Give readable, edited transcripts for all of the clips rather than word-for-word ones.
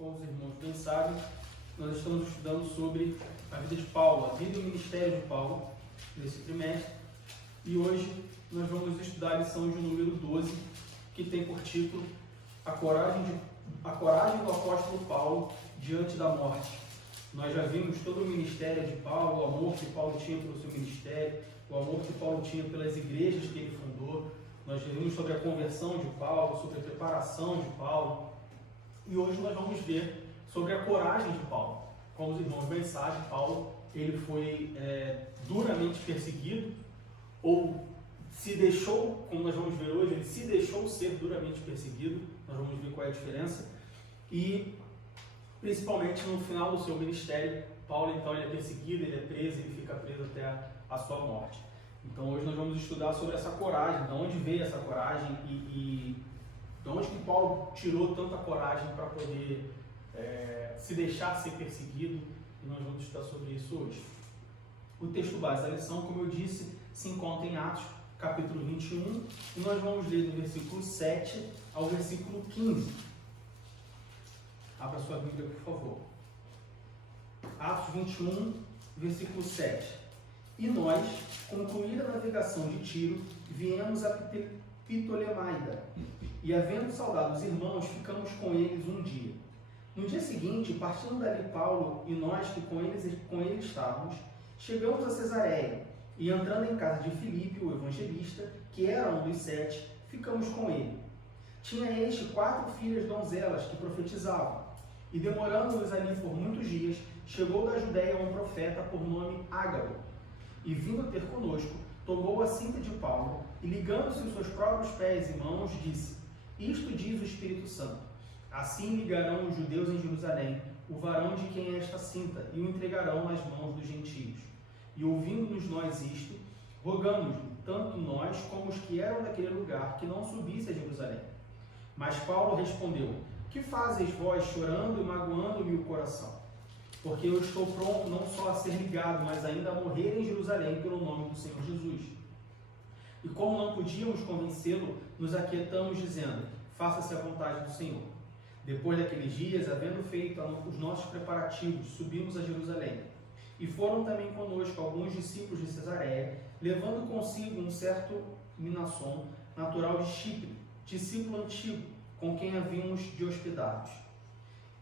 como os irmãos bem sabem, nós estamos estudando sobre a vida de Paulo, a vida e o ministério de Paulo, nesse trimestre. E hoje nós vamos estudar a lição de número 12, que tem por título A coragem do apóstolo Paulo diante da morte. Nós já vimos todo o ministério de Paulo, o amor que Paulo tinha pelo seu ministério, o amor que Paulo tinha pelas igrejas que ele fundou. Nós já vimos sobre a conversão de Paulo, sobre a preparação de Paulo. E hoje nós vamos ver sobre a coragem de Paulo. Como os irmãos bem sabem, Paulo ele foi duramente perseguido, ou se deixou, como nós vamos ver hoje, ele se deixou ser duramente perseguido. Nós vamos ver qual é a diferença. E principalmente no final do seu ministério, Paulo então ele é perseguido, ele é preso, ele fica preso até a sua morte. Então hoje nós vamos estudar sobre essa coragem, de onde veio essa coragem e de onde que Paulo tirou tanta coragem para poder se deixar ser perseguido, e nós vamos estudar sobre isso hoje. O texto base da lição, como eu disse, se encontra em Atos, capítulo 21, e nós vamos ler do versículo 7 ao versículo 15. Abra sua Bíblia, por favor. Atos 21, versículo 7. E nós, concluída a navegação de Tiro, viemos a Ptolemaida, e havendo saudado os irmãos, ficamos com eles um dia. No dia seguinte, partindo dali Paulo e nós que com ele estávamos, chegamos a Cesareia, e entrando em casa de Filipe, o evangelista, que era um dos 7, ficamos com ele. Tinha este 4 filhas donzelas que profetizavam, e demorando-nos ali por muitos dias, chegou da Judeia um profeta por nome Ágabo, e vindo ter conosco, tomou a cinta de Paulo, e ligando-se os seus próprios pés e mãos, disse: Isto diz o Espírito Santo: assim ligarão os judeus em Jerusalém o varão de quem é esta cinta, e o entregarão nas mãos dos gentios. E ouvindo-nos nós isto, rogamos-lhe, tanto nós como os que eram daquele lugar, que não subisse a Jerusalém. Mas Paulo respondeu: Que fazeis vós, chorando e magoando-me o coração? Porque eu estou pronto não só a ser ligado, mas ainda a morrer em Jerusalém pelo nome do Senhor Jesus. E como não podíamos convencê-lo, nos aquietamos dizendo: Faça-se a vontade do Senhor. Depois daqueles dias, havendo feito os nossos preparativos, subimos a Jerusalém. E foram também conosco alguns discípulos de Cesareia, levando consigo um certo Minasson, natural de Chipre, discípulo antigo, com quem havíamos de hospedar-nos.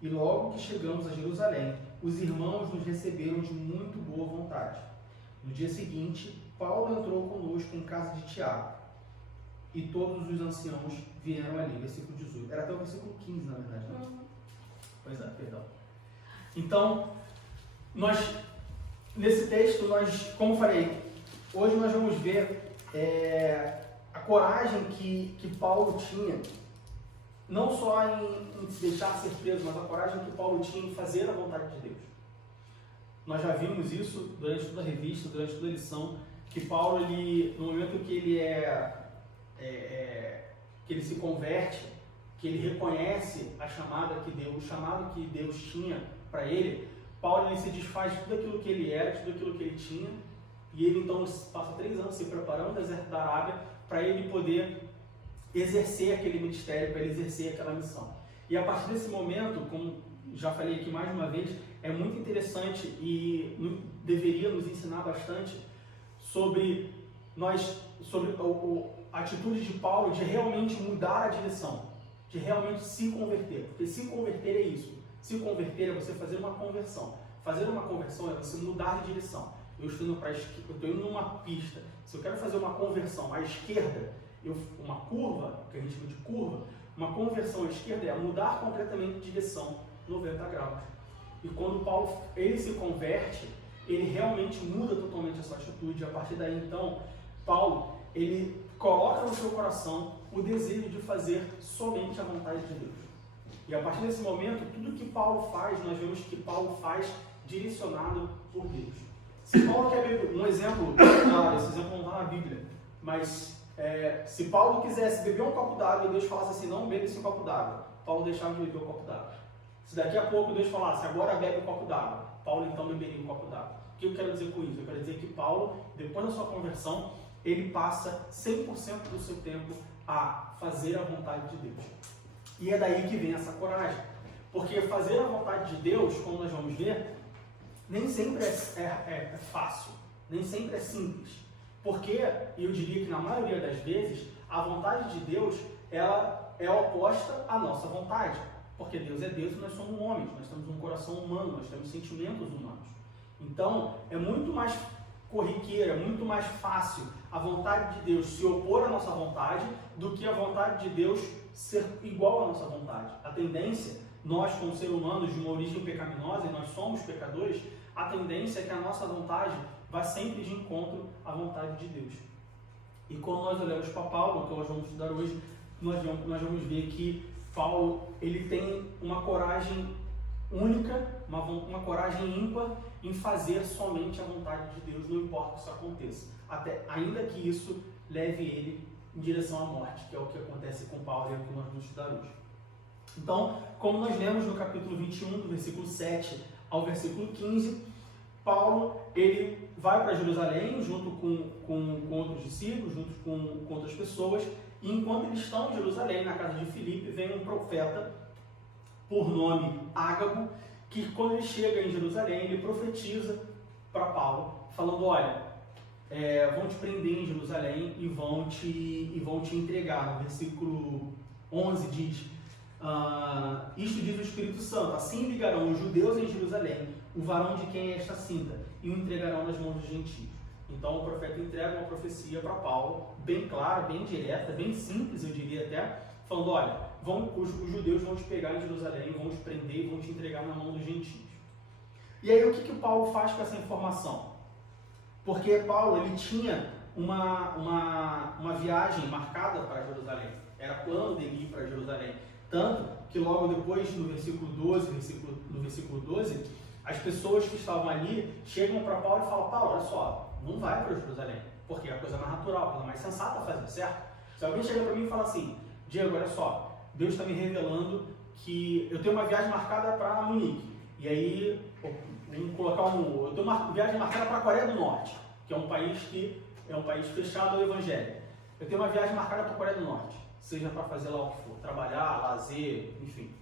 E logo que chegamos a Jerusalém, os irmãos nos receberam de muito boa vontade. No dia seguinte, Paulo entrou conosco em casa de Tiago, e todos os anciãos vieram ali, versículo 18. Era até o versículo 15, na verdade. Não? Pois é, perdão. Então, nesse texto, como falei, hoje nós vamos ver a coragem que Paulo tinha, não só em se deixar ser preso, mas a coragem que Paulo tinha em fazer a vontade de Deus. Nós já vimos isso durante toda a revista, durante toda a lição, que Paulo, no momento que ele se converte, que ele reconhece a chamada que Deus, o chamado que Deus tinha para ele, Paulo se desfaz de tudo aquilo que ele era, de tudo aquilo que ele tinha, e ele então passa 3 anos se preparando no deserto da Arábia para ele poder exercer aquele ministério, para ele exercer aquela missão. E a partir desse momento, como já falei aqui mais uma vez, é muito interessante e deveria nos ensinar bastante sobre a atitude de Paulo de realmente mudar a direção, de realmente se converter. Porque se converter é isso. Se converter é você fazer uma conversão. Fazer uma conversão é você mudar de direção. Eu estou indo numa pista. Se eu quero fazer uma conversão à esquerda, uma curva, que a gente chama de curva, uma conversão à esquerda é mudar completamente de direção 90 graus. E quando Paulo ele se converte, ele realmente muda totalmente a sua atitude. A partir daí, então, Paulo ele coloca no seu coração o desejo de fazer somente a vontade de Deus. E a partir desse momento, tudo que Paulo faz, nós vemos que Paulo faz direcionado por Deus. Se Paulo quer beber, um exemplo, claro, esse exemplo não está na Bíblia, mas se Paulo quisesse beber um copo d'água e Deus falasse assim: não bebe esse copo d'água, Paulo deixava de beber o copo d'água. Se daqui a pouco Deus falasse: agora bebe um copo d'água, Paulo então beberia um copo d'água. O que eu quero dizer com isso? Eu quero dizer que Paulo, depois da sua conversão, ele passa 100% do seu tempo a fazer a vontade de Deus. E é daí que vem essa coragem. Porque fazer a vontade de Deus, como nós vamos ver, nem sempre é fácil, nem sempre é simples. Porque, eu diria que na maioria das vezes, a vontade de Deus, ela é oposta à nossa vontade. Porque Deus é Deus e nós somos homens, nós temos um coração humano, nós temos sentimentos humanos. Então, é muito mais corriqueira, muito mais fácil a vontade de Deus se opor à nossa vontade do que a vontade de Deus ser igual à nossa vontade. A tendência, nós como seres humanos de uma origem pecaminosa, e nós somos pecadores, a tendência é que a nossa vontade vá sempre de encontro à vontade de Deus. E quando nós olhamos para Paulo, que nós vamos estudar hoje, nós vamos ver que Paulo ele tem uma coragem única, uma coragem ímpar em fazer somente a vontade de Deus, não importa que isso aconteça, ainda que isso leve ele em direção à morte, que é o que acontece com Paulo e é o que nós vamos estudar hoje. Então, como nós lemos no capítulo 21, do versículo 7 ao versículo 15, Paulo ele vai para Jerusalém junto com outros discípulos, junto com outras pessoas, e enquanto eles estão em Jerusalém, na casa de Filipe, vem um profeta por nome Ágabo, que quando ele chega em Jerusalém, ele profetiza para Paulo, falando, olha, vão te prender em Jerusalém e vão te entregar. No versículo 11 diz, isto diz o Espírito Santo, assim ligarão os judeus em Jerusalém, o varão de quem é esta cinta, e o entregarão nas mãos dos gentios. Então o profeta entrega uma profecia para Paulo, bem clara, bem direta, bem simples, eu diria até, falando, olha, os judeus vão te pegar em Jerusalém, vão te prender e vão te entregar na mão dos gentios. E aí o que Paulo faz com essa informação? Porque Paulo ele tinha uma viagem marcada para Jerusalém, era plano dele ir para Jerusalém, tanto que logo depois, no versículo 12, as pessoas que estavam ali chegam para Paulo e falam, Paulo, olha só, não vai para Jerusalém, porque é a coisa mais natural, a coisa mais sensata a fazer, certo? Se alguém chega para mim e fala assim, Diego, olha só, Deus está me revelando que eu tenho uma viagem marcada para Munique, e aí, vamos colocar eu tenho uma viagem marcada para a Coreia do Norte, que é um país fechado ao Evangelho. Eu tenho uma viagem marcada para a Coreia do Norte, seja para fazer lá o que for, trabalhar, lazer, enfim.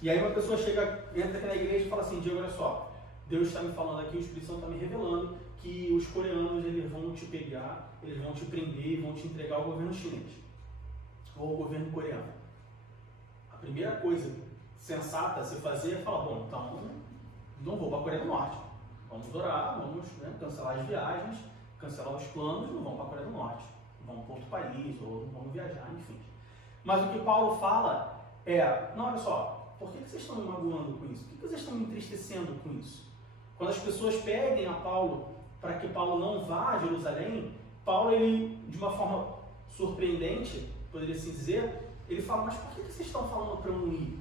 E aí uma pessoa entra aqui na igreja e fala assim, Diego, olha só, Deus está me falando aqui, o Espírito Santo está me revelando que os coreanos eles vão te pegar, eles vão te prender e vão te entregar ao governo chinês, ou ao governo coreano. A primeira coisa sensata a se fazer é falar, bom, então não vou para a Coreia do Norte, vamos orar, vamos cancelar as viagens, cancelar os planos, não vamos para a Coreia do Norte, vamos para outro país, ou vamos viajar, enfim. Mas o que Paulo fala não, olha só, por que vocês estão me magoando com isso? Por que vocês estão me entristecendo com isso? Quando as pessoas pedem a Paulo para que Paulo não vá a Jerusalém, Paulo, ele, de uma forma surpreendente, poderia se dizer, ele fala, mas por que vocês estão falando para eu não ir?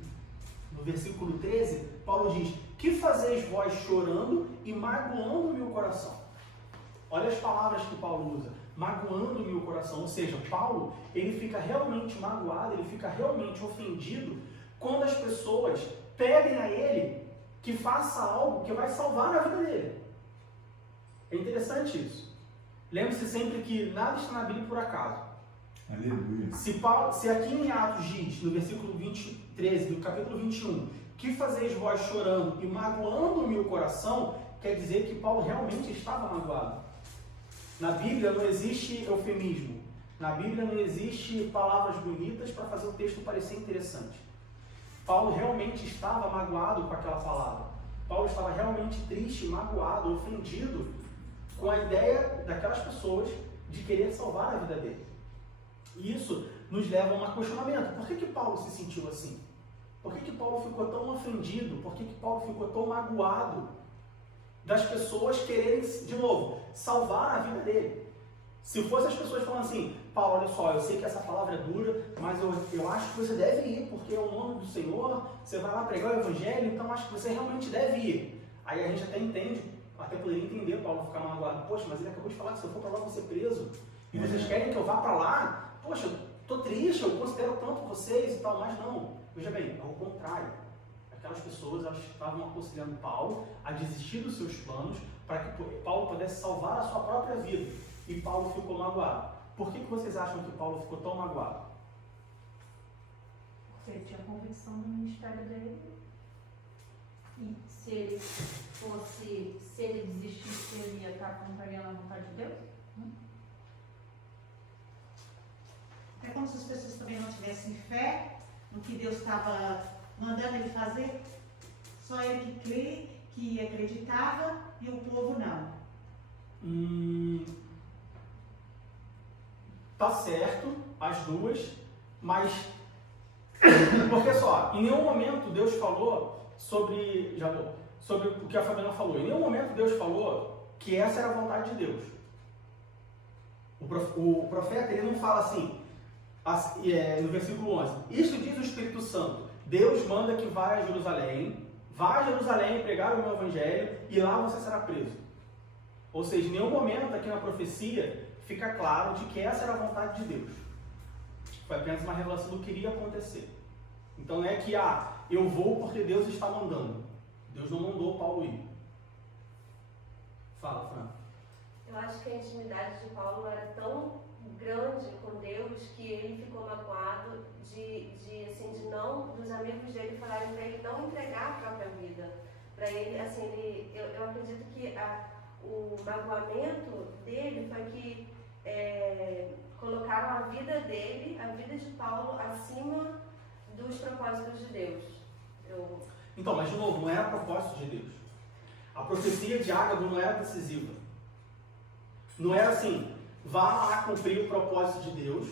No versículo 13, Paulo diz, que fazeis vós chorando e magoando-me o coração? Olha as palavras que Paulo usa, magoando-me o coração, ou seja, Paulo, ele fica realmente magoado, ele fica realmente ofendido quando as pessoas pedem a ele que faça algo que vai salvar a vida dele. É interessante isso. Lembre-se sempre que nada está na Bíblia por acaso. Aleluia. Se aqui em Atos diz, no versículo 13 do capítulo 21, que fazeis vós chorando e magoando-me o coração, quer dizer que Paulo realmente estava magoado. Na Bíblia não existe eufemismo. Na Bíblia não existe palavras bonitas para fazer o texto parecer interessante. Paulo realmente estava magoado com aquela palavra. Paulo estava realmente triste, magoado, ofendido com a ideia daquelas pessoas de querer salvar a vida dele. E isso nos leva a um questionamento. Por que Paulo se sentiu assim? Por que Paulo ficou tão ofendido? Por que Paulo ficou tão magoado das pessoas quererem, de novo, salvar a vida dele? Se fosse as pessoas falando assim, Paulo, olha só, eu sei que essa palavra é dura, mas eu acho que você deve ir, porque é o nome do Senhor, você vai lá pregar o Evangelho, então acho que você realmente deve ir. Aí a gente até entende, até poderia entender Paulo ficar magoado. Poxa, mas ele acabou de falar que se eu for para lá, eu vou ser preso. E vocês querem que eu vá para lá? Poxa, eu estou triste, eu considero tanto vocês e tal, mas não. Veja bem, ao contrário. Aquelas pessoas elas estavam aconselhando Paulo a desistir dos seus planos para que Paulo pudesse salvar a sua própria vida. E Paulo ficou magoado. Por que vocês acham que Paulo ficou tão magoado? Porque ele tinha convicção do ministério dele E se ele desistisse, ele ia estar contrariando a vontade de Deus? É como se as pessoas também não tivessem fé no que Deus estava mandando ele fazer. Só ele que crê, que acreditava, e o povo não. Tá certo, as duas, mas porque só, em nenhum momento Deus falou sobre o que a Fabiana falou. Em nenhum momento Deus falou que essa era a vontade de Deus. O profeta, ele não fala assim, no versículo 11, isto diz o Espírito Santo, Deus manda que vá a Jerusalém pregar o meu evangelho e lá você será preso. Ou seja, em nenhum momento aqui na profecia fica claro de que essa era a vontade de Deus. Foi apenas uma revelação do que iria acontecer. Então não é que, eu vou porque Deus está mandando. Deus não mandou Paulo ir. Fala, Fran. Eu acho que a intimidade de Paulo era tão grande com Deus que ele ficou magoado dos amigos dele falarem para ele não entregar a própria vida. Para ele, assim, eu acredito que o magoamento dele foi que colocaram a vida dele, a vida de Paulo, acima dos propósitos de Deus. Então, mas de novo, não era propósito de Deus. A profecia de Ágabo não era decisiva. Não era assim, vá lá cumprir o propósito de Deus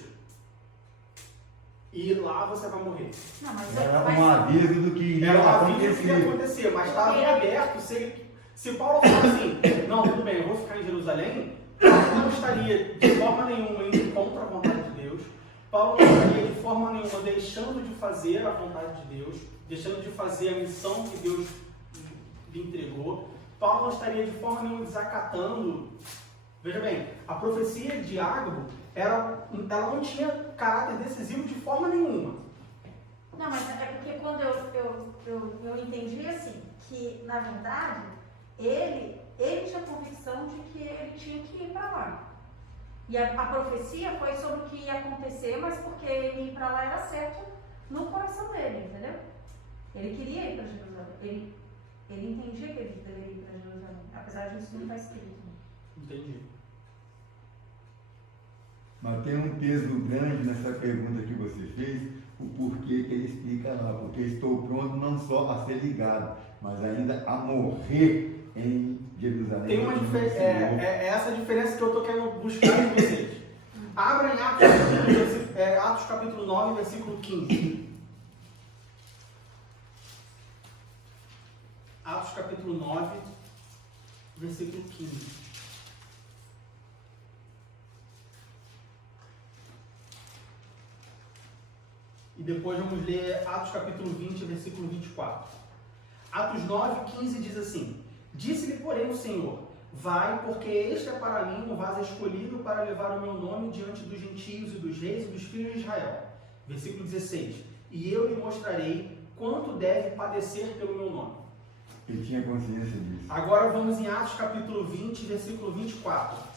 e lá você vai morrer. Não, mas era um aviso do que ia acontecer, mas estava em aberto. Se Paulo falasse assim, não, tudo bem, eu vou ficar em Jerusalém, Paulo não estaria de forma nenhuma indo contra a vontade de Deus. Paulo não estaria de forma nenhuma deixando de fazer a vontade de Deus, deixando de fazer a missão que Deus lhe entregou. Paulo não estaria de forma nenhuma desacatando. Veja bem, a profecia de Ágabo, ela não tinha caráter decisivo de forma nenhuma. Não, mas é porque quando eu entendi assim, que na verdade ele tinha convicção de que ele tinha que ir para lá. E a profecia foi sobre o que ia acontecer, mas porque ele ir para lá era certo no coração dele, entendeu? Ele queria ir para Jerusalém. Ele entendia que ele deveria ir para Jerusalém, apesar disso não estar escrito. Entendi. Mas tem um peso grande nessa pergunta que você fez, o porquê que ele explica lá. Porque estou pronto não só a ser ligado, mas ainda a morrer em Jerusalém. Tem uma diferença, é essa diferença que eu estou querendo buscar em vocês. Abra em Atos capítulo 9, versículo 15. Atos capítulo 9, versículo 15. E depois vamos ler Atos capítulo 20, versículo 24. Atos 9, 15 diz assim: disse-lhe, porém, o Senhor, vai, porque este é para mim um vaso escolhido para levar o meu nome diante dos gentios e dos reis e dos filhos de Israel. Versículo 16. E eu lhe mostrarei quanto deve padecer pelo meu nome. Ele tinha consciência disso. Agora vamos em Atos capítulo 20, versículo 24.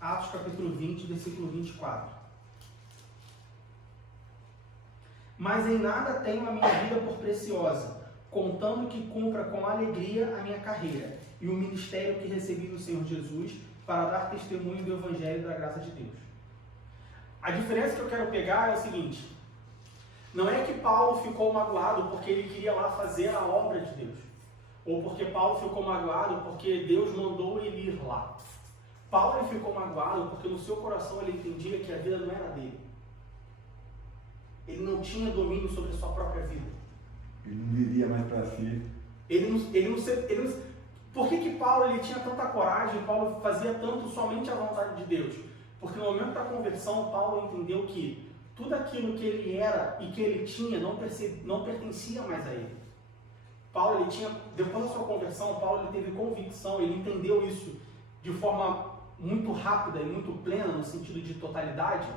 Atos capítulo 20, versículo 24. Mas em nada tenho a minha vida por preciosa, contando que cumpra com alegria a minha carreira e o ministério que recebi do Senhor Jesus para dar testemunho do Evangelho e da graça de Deus. A diferença que eu quero pegar é o seguinte: não é que Paulo ficou magoado porque ele queria lá fazer a obra de Deus, ou porque Paulo ficou magoado porque Deus mandou ele ir lá. Paulo ficou magoado porque no seu coração ele entendia que a vida não era dele. Ele não tinha domínio sobre a sua própria vida. Ele não vivia mais para si. Por que Paulo ele tinha tanta coragem? Paulo fazia tanto somente a vontade de Deus? Porque no momento da conversão, Paulo entendeu que tudo aquilo que ele era e que ele tinha não pertencia mais a ele. Paulo, depois da sua conversão, Paulo ele teve convicção, ele entendeu isso de forma muito rápida e muito plena, no sentido de totalidade,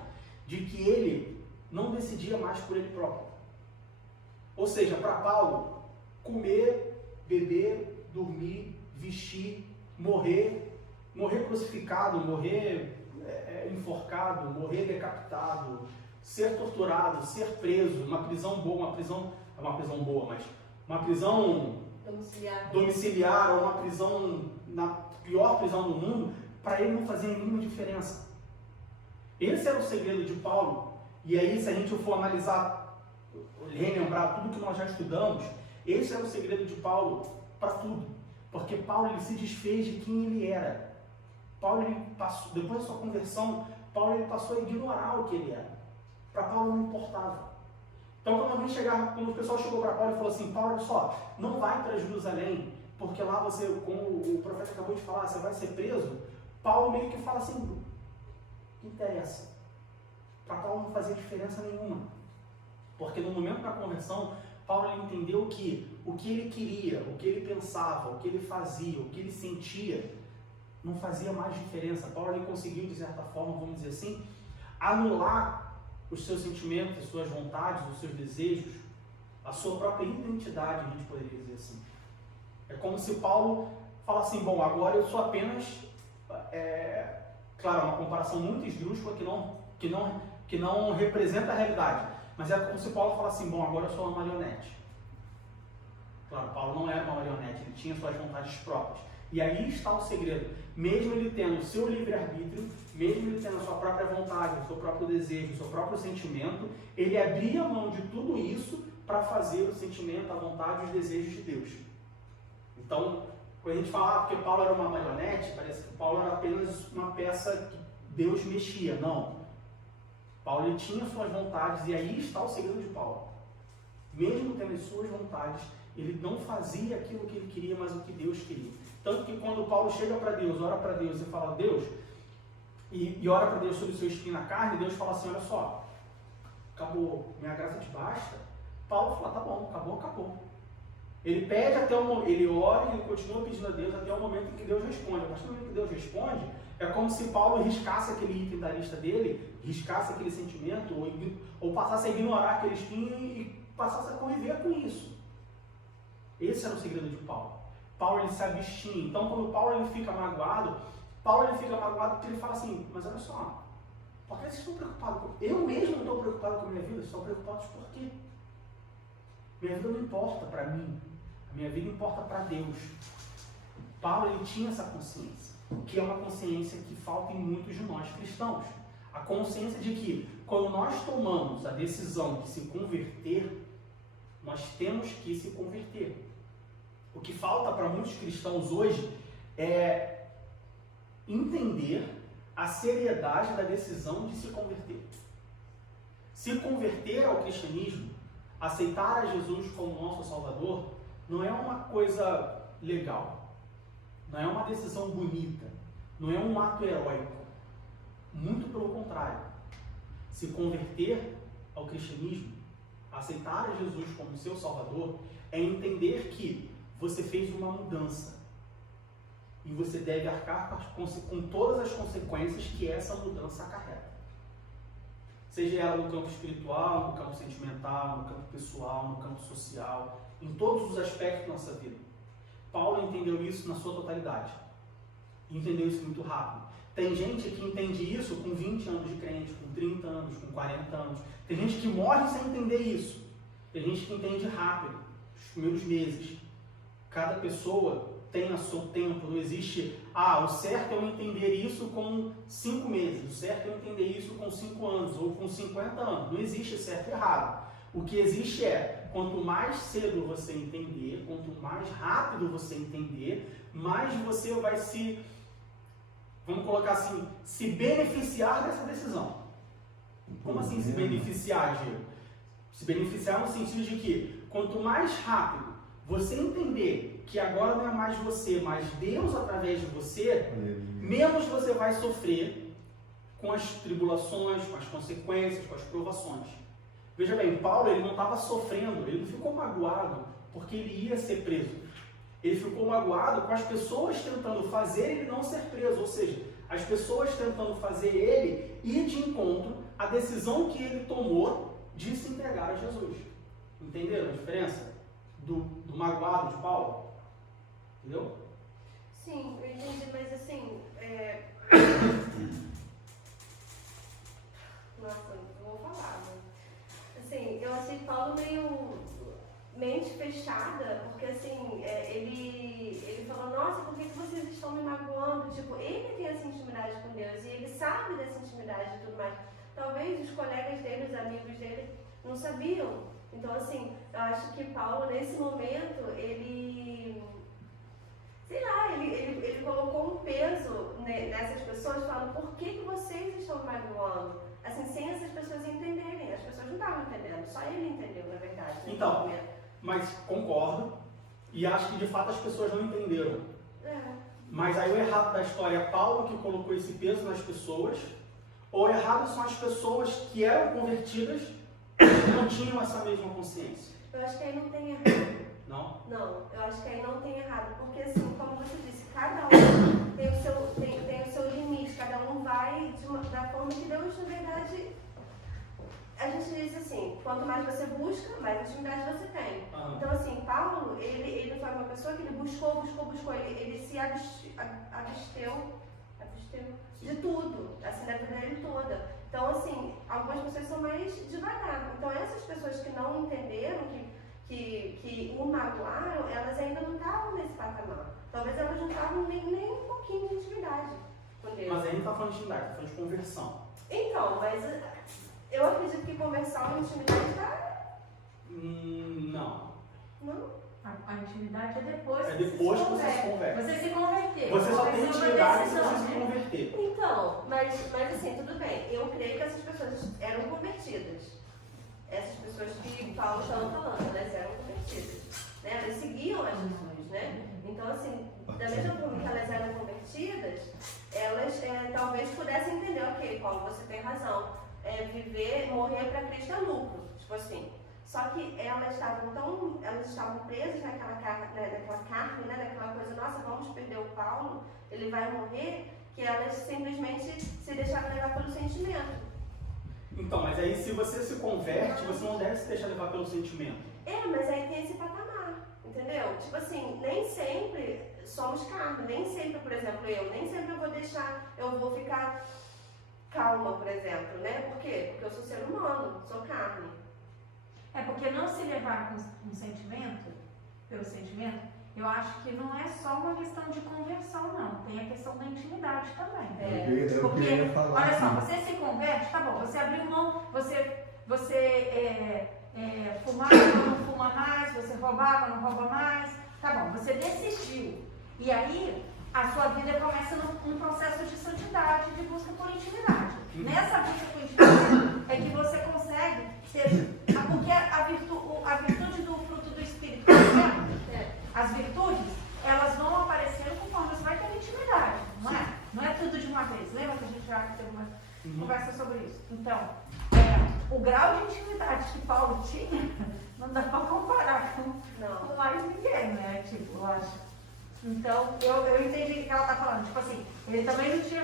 de que ele não decidia mais por ele próprio. Ou seja, para Paulo, comer, beber, dormir, vestir, morrer crucificado, morrer enforcado, morrer decapitado, ser torturado, ser preso, uma prisão boa, mas uma prisão domiciliar ou uma prisão, na pior prisão do mundo, para ele não fazia nenhuma diferença. Esse era o segredo de Paulo. E aí, se a gente for analisar, relembrar tudo que nós já estudamos, esse era o segredo de Paulo para tudo. Porque Paulo ele se desfez de quem ele era. Paulo, ele passou, depois da sua conversão, Paulo ele passou a ignorar o que ele era. Para Paulo não importava. Então, quando o pessoal chegou para Paulo e falou assim, Paulo, olha só, não vai para Jerusalém, porque lá você, como o profeta acabou de falar, você vai ser preso. Paulo meio que fala assim, o que interessa? Para Paulo não fazia diferença nenhuma. Porque no momento da conversão, Paulo ele entendeu que o que ele queria, o que ele pensava, o que ele fazia, o que ele sentia, não fazia mais diferença. Paulo ele conseguiu, de certa forma, vamos dizer assim, anular os seus sentimentos, as suas vontades, os seus desejos, a sua própria identidade, a gente poderia dizer assim. É como se Paulo falasse assim, bom, agora eu sou apenas, claro, uma comparação muito esdrúxula que não representa a realidade, mas é como se Paulo falasse assim, bom, agora eu sou uma marionete. Claro, Paulo não era uma marionete, ele tinha suas vontades próprias. E aí está o segredo. Mesmo ele tendo o seu livre-arbítrio, mesmo ele tendo a sua própria vontade, o seu próprio desejo, o seu próprio sentimento, ele abria mão de tudo isso para fazer o sentimento, a vontade e os desejos de Deus. Então, quando a gente fala porque Paulo era uma marionete, parece que Paulo era apenas uma peça que Deus mexia. Não. Paulo ele tinha suas vontades e aí está o segredo de Paulo. Mesmo tendo as suas vontades, ele não fazia aquilo que ele queria, mas o que Deus queria. Tanto que quando Paulo chega para Deus, ora para Deus e fala, Deus, e ora para Deus sobre o seu espinho na carne, Deus fala assim, olha só, acabou, minha graça te basta. Paulo fala, tá bom, acabou. Ele pede até o momento, ele ora e ele continua pedindo a Deus até o momento em que Deus responde. A partir do momento que Deus responde, é como se Paulo riscasse aquele item da lista dele, riscasse aquele sentimento, ou passasse a ignorar aquele espinho e passasse a conviver com isso. Esse era o segredo de Paulo. Paulo ele se abstinha. Então, quando Paulo ele fica magoado porque ele fala assim, mas olha só, por que vocês estão preocupados com... Eu mesmo não estou preocupado com a minha vida, vocês estão preocupados por quê? Minha vida não importa para mim, a minha vida importa para Deus. Paulo ele tinha essa consciência, que é uma consciência que falta em muitos de nós cristãos. A consciência de que, quando nós tomamos a decisão de se converter, nós temos que se converter. O que falta para muitos cristãos hoje é entender a seriedade da decisão de se converter. Se converter ao cristianismo, aceitar a Jesus como nosso Salvador, não é uma coisa legal, não é uma decisão bonita, não é um ato heróico. Muito pelo contrário. Se converter ao cristianismo, aceitar a Jesus como seu Salvador, é entender que você fez uma mudança e você deve arcar com todas as consequências que essa mudança acarreta. Seja ela no campo espiritual, no campo sentimental, no campo pessoal, no campo social, em todos os aspectos da nossa vida. Paulo entendeu isso na sua totalidade. Entendeu isso muito rápido. Tem gente que entende isso com 20 anos de crente, com 30 anos, com 40 anos. Tem gente que morre sem entender isso. Tem gente que entende rápido, os primeiros meses. Cada pessoa tem o seu tempo, não existe, o certo é eu entender isso com 5 meses, o certo é eu entender isso com 5 anos ou com 50 anos. Não existe certo e errado. O que existe é, quanto mais cedo você entender, quanto mais rápido você entender, mais você vai se, vamos colocar assim, se beneficiar dessa decisão. Como assim se beneficiar, Gil? Se beneficiar no sentido de que, quanto mais rápido você entender que agora não é mais você, mas Deus através de você, menos você vai sofrer com as tribulações, com as consequências, com as provações. Veja bem, Paulo ele não estava sofrendo, ele não ficou magoado porque ele ia ser preso. Ele ficou magoado com as pessoas tentando fazer ele não ser preso, ou seja, as pessoas tentando fazer ele ir de encontro à decisão que ele tomou de se entregar a Jesus. Entenderam a diferença do magoado de Paulo? Entendeu? Sim, eu entendi, mas assim, nossa, vou falar, né? Assim, eu achei Paulo meio mente fechada, porque assim, ele falou, nossa, por que vocês estão me magoando? Tipo, ele tem essa intimidade com Deus e ele sabe dessa intimidade e tudo mais. Talvez os colegas dele, os amigos dele, não sabiam. Então, assim, eu acho que Paulo, nesse momento, ele colocou um peso nessas pessoas, falando, por que vocês estão me magoando? Assim, sem essas pessoas entenderem. As pessoas não estavam entendendo, só ele entendeu, na verdade. Então, mas concordo, e acho que de fato as pessoas não entenderam. Mas aí o errado da história é Paulo que colocou esse peso nas pessoas, ou errado são as pessoas que eram convertidas e não tinham essa mesma consciência. Eu acho que aí não tem errado. Não? Não, eu acho que aí não tem errado, porque assim, como você disse, cada um tem o seu limite, cada um vai da forma que Deus, na verdade, a gente diz assim, quanto mais você busca, mais intimidade você tem. Então assim, Paulo, ele foi uma pessoa que ele buscou, ele se absteu de tudo, assim, da vida dele toda. Então assim, algumas pessoas são mais devagar. Então essas pessoas que não entenderam, que o magoaram, elas ainda não estavam nesse patamar. Talvez elas não estavam nem um pouquinho de intimidade com Deus. Mas aí não está falando de intimidade, está falando de conversão. Então, mas eu acredito que conversão e intimidade está... Não. Não? A intimidade é depois É depois que você se converte. Você se converter. Você só tem intimidade se decisão, você se converter. Então, mas assim, tudo bem. Eu creio que essas pessoas eram convertidas. Essas pessoas que Paulo estava falando, elas eram convertidas. Né? Elas seguiam as Jesus, né? Então, assim, da mesma forma que elas eram convertidas, elas talvez pudessem entender, ok, Paulo, você tem razão. Morrer para Cristo é lucro. Tipo assim. Só que elas estavam presas naquela carne, né? Naquela coisa, nossa, vamos perder o Paulo, ele vai morrer, que elas simplesmente se deixaram levar pelo sentimento. Então, mas aí se você se converte, você não deve se deixar levar pelo sentimento. Mas aí tem esse patamar, entendeu? Tipo assim, nem sempre somos carne, nem sempre, por exemplo, nem sempre eu vou ficar calma, por exemplo, né? Por quê? Porque eu sou ser humano, sou carne. É porque não se levar com sentimento, pelo sentimento, eu acho que não é só uma questão de conversão, não. Tem a questão da intimidade também. Porque, olha só, você se converte, tá bom, você abriu mão, você fumava, não fuma mais, você roubava, não rouba mais, tá bom, você decidiu. E aí, a sua vida começa num processo de santidade, de busca por intimidade. Nessa busca por intimidade é que você consegue ter... Porque a virtude do fruto do Espírito, por exemplo, as virtudes, elas vão aparecendo conforme você vai ter intimidade, não é? Não é tudo de uma vez. Lembra que a gente já teve uma conversa sobre isso? Então, o grau de intimidade que Paulo tinha, não dá para comparar com mais ninguém, né? Tipo, eu acho. Então, eu entendi o que ela está falando. Tipo assim, ele também não tinha,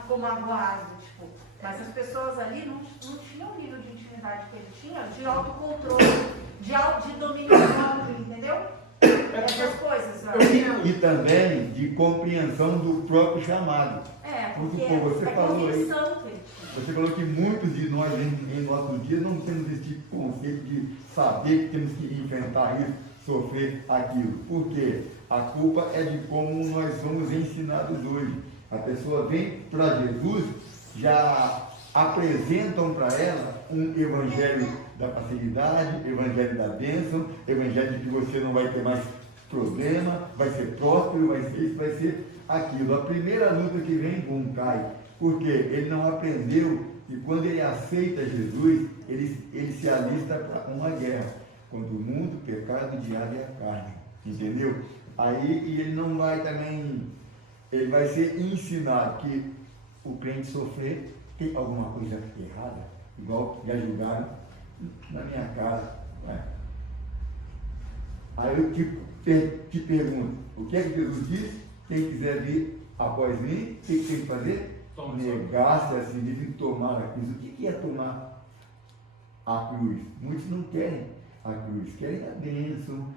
ficou magoado, tipo, mas as pessoas ali não tinham o nível de intimidade que ele tinha, de autocontrole, de domínio próprio, entendeu? Essas coisas. E também de compreensão do próprio chamado. Porque você falou aí, santo. você falou que muitos de nós em nossos dias não temos esse tipo de conceito de saber que temos que enfrentar isso, sofrer aquilo. Por quê? A culpa é de como nós somos ensinados hoje. A pessoa vem para Jesus, já apresentam para ela um evangelho da facilidade, evangelho da bênção, evangelho de que você não vai ter mais problema, vai ser próspero, vai ser isso, vai ser aquilo. A primeira luta que vem, cai, porque ele não aprendeu que quando ele aceita Jesus, ele se alista para uma guerra contra o mundo, o pecado, o diabo e a carne, entendeu? Aí e ele não vai também, ele vai ser ensinado que o crente sofrer tem alguma coisa errada, igual já julgaram na minha casa. Né? Aí eu te pergunto, o que é que Jesus disse? Quem quiser vir após mim, o que tem que fazer? Negar-se a si mesmo e tomar a cruz. O que é tomar a cruz? Muitos não querem a cruz, querem a bênção,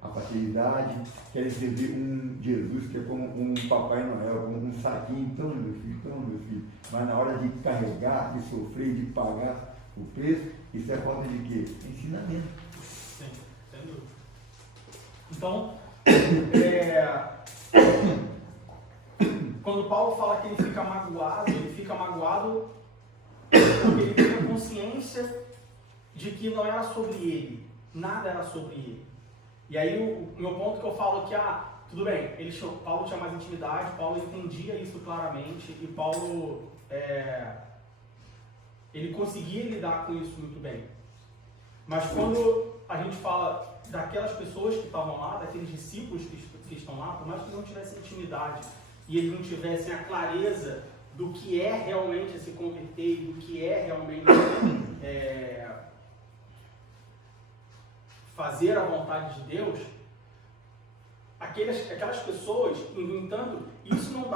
a facilidade, querem servir um Jesus que é como um Papai Noel, como um saquinho, tão meu filho, mas na hora de carregar, de sofrer, de pagar o preço, isso é falta de quê? Ensinamento. Sim, sem dúvida. Então, quando Paulo fala que ele fica magoado porque ele tem a consciência de que não era sobre ele, nada era sobre ele. E aí o meu ponto que eu falo que, tudo bem, Paulo tinha mais intimidade, Paulo entendia isso claramente, e Paulo, ele conseguia lidar com isso muito bem. Mas quando a gente fala daquelas pessoas que estavam lá, daqueles discípulos que estão lá, por mais que não tivessem intimidade, e eles não tivessem a clareza do que é realmente se converter, do que é realmente fazer a vontade de Deus, aquelas pessoas, no entanto, isso não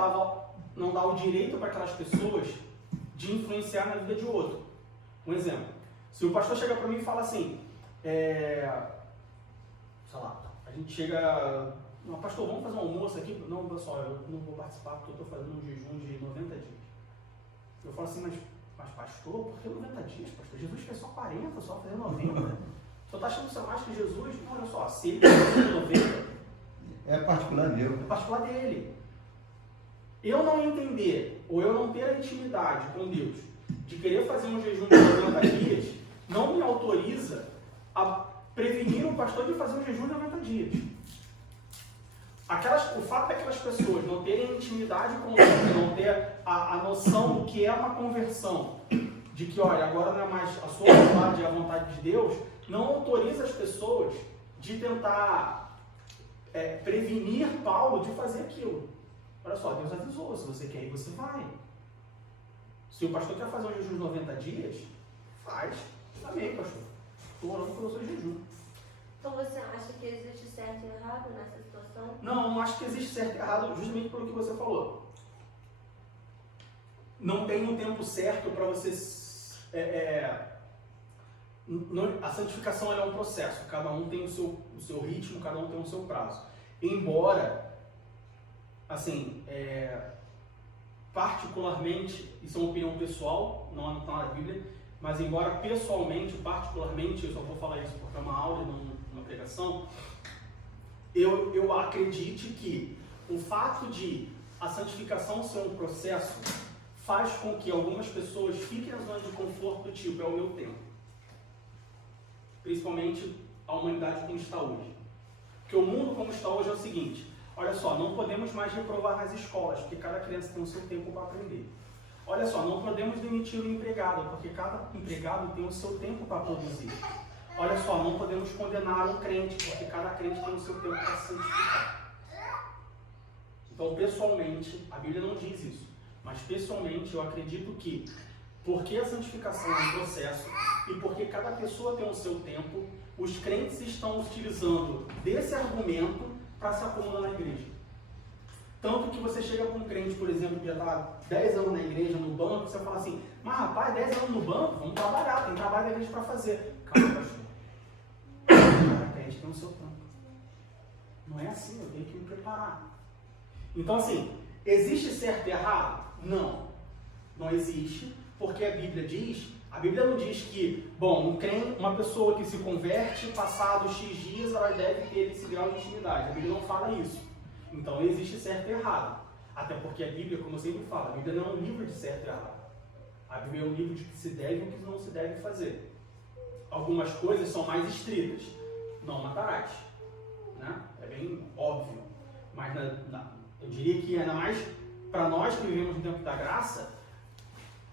dá o direito para aquelas pessoas de influenciar na vida de outro. Um exemplo, se o pastor chega para mim e fala assim, sei lá, a gente chega, não, pastor, vamos fazer um almoço aqui? Não, pessoal, eu não vou participar porque eu estou fazendo um jejum de 90 dias. Eu falo assim, mas pastor, por que 90 dias, pastor? Jesus fez só 40, só fazer 90. O senhor está achando que você é mais que Jesus? Não, olha só, se ele fez 90, é particular meu. é particular dele. Eu não entender, ou eu não ter a intimidade com Deus, de querer fazer um jejum de 90 dias, não me autoriza a prevenir o pastor de fazer um jejum de 90 dias. O fato daquelas pessoas não terem intimidade com Deus, não ter a noção do que é uma conversão, de que, olha, agora não é mais a sua vontade, é a vontade de Deus, não autoriza as pessoas de tentar prevenir Paulo de fazer aquilo. Olha só, Deus avisou, se você quer ir, você vai. Se o pastor quer fazer um jejum de 90 dias, faz. Amém, pastor. Estou orando pelo seu jejum. Então você acha que existe certo e errado nessa situação? Não acho que existe certo e errado justamente pelo que você falou. Não tem um tempo certo para você... a santificação é um processo. Cada um tem o seu ritmo, cada um tem o seu prazo. Embora, assim, particularmente, isso é uma opinião pessoal, não está na Bíblia, mas embora pessoalmente, particularmente, eu só vou falar isso porque é uma aula e não uma pregação, eu acredite que o fato de a santificação ser um processo faz com que algumas pessoas fiquem na zona de conforto do tipo, é o meu tempo. Principalmente a humanidade como está hoje. Porque o mundo como está hoje é o seguinte, olha só, não podemos mais reprovar nas escolas, porque cada criança tem o seu tempo para aprender. Olha só, não podemos demitir o empregado, porque cada empregado tem o seu tempo para produzir. Olha só, não podemos condenar o crente, porque cada crente tem o seu tempo para se santificar. Então, pessoalmente, a Bíblia não diz isso, mas pessoalmente eu acredito que, porque a santificação é um processo e porque cada pessoa tem o seu tempo, os crentes estão utilizando desse argumento para se acomodar na igreja. Tanto que você chega com um crente, por exemplo, que já está 10 anos na igreja, no banco, você fala assim, mas rapaz, 10 anos no banco, vamos trabalhar, tem trabalho da igreja para fazer. Calma, pastor. Cada crente tem o seu tempo. Não é assim, eu tenho que me preparar. Então, assim, existe certo e errado? Não. Não existe, porque a Bíblia não diz que, bom, uma pessoa que se converte, passados X dias, ela deve ter esse grau de intimidade. A Bíblia não fala isso. Então, existe certo e errado. Até porque a Bíblia, como eu sempre falo, a Bíblia não é um livro de certo e errado. A Bíblia é um livro de que se deve e o que não se deve fazer. Algumas coisas são mais estritas. Não matarás. Né? É bem óbvio. Mas eu diria que ainda mais para nós que vivemos no tempo da graça,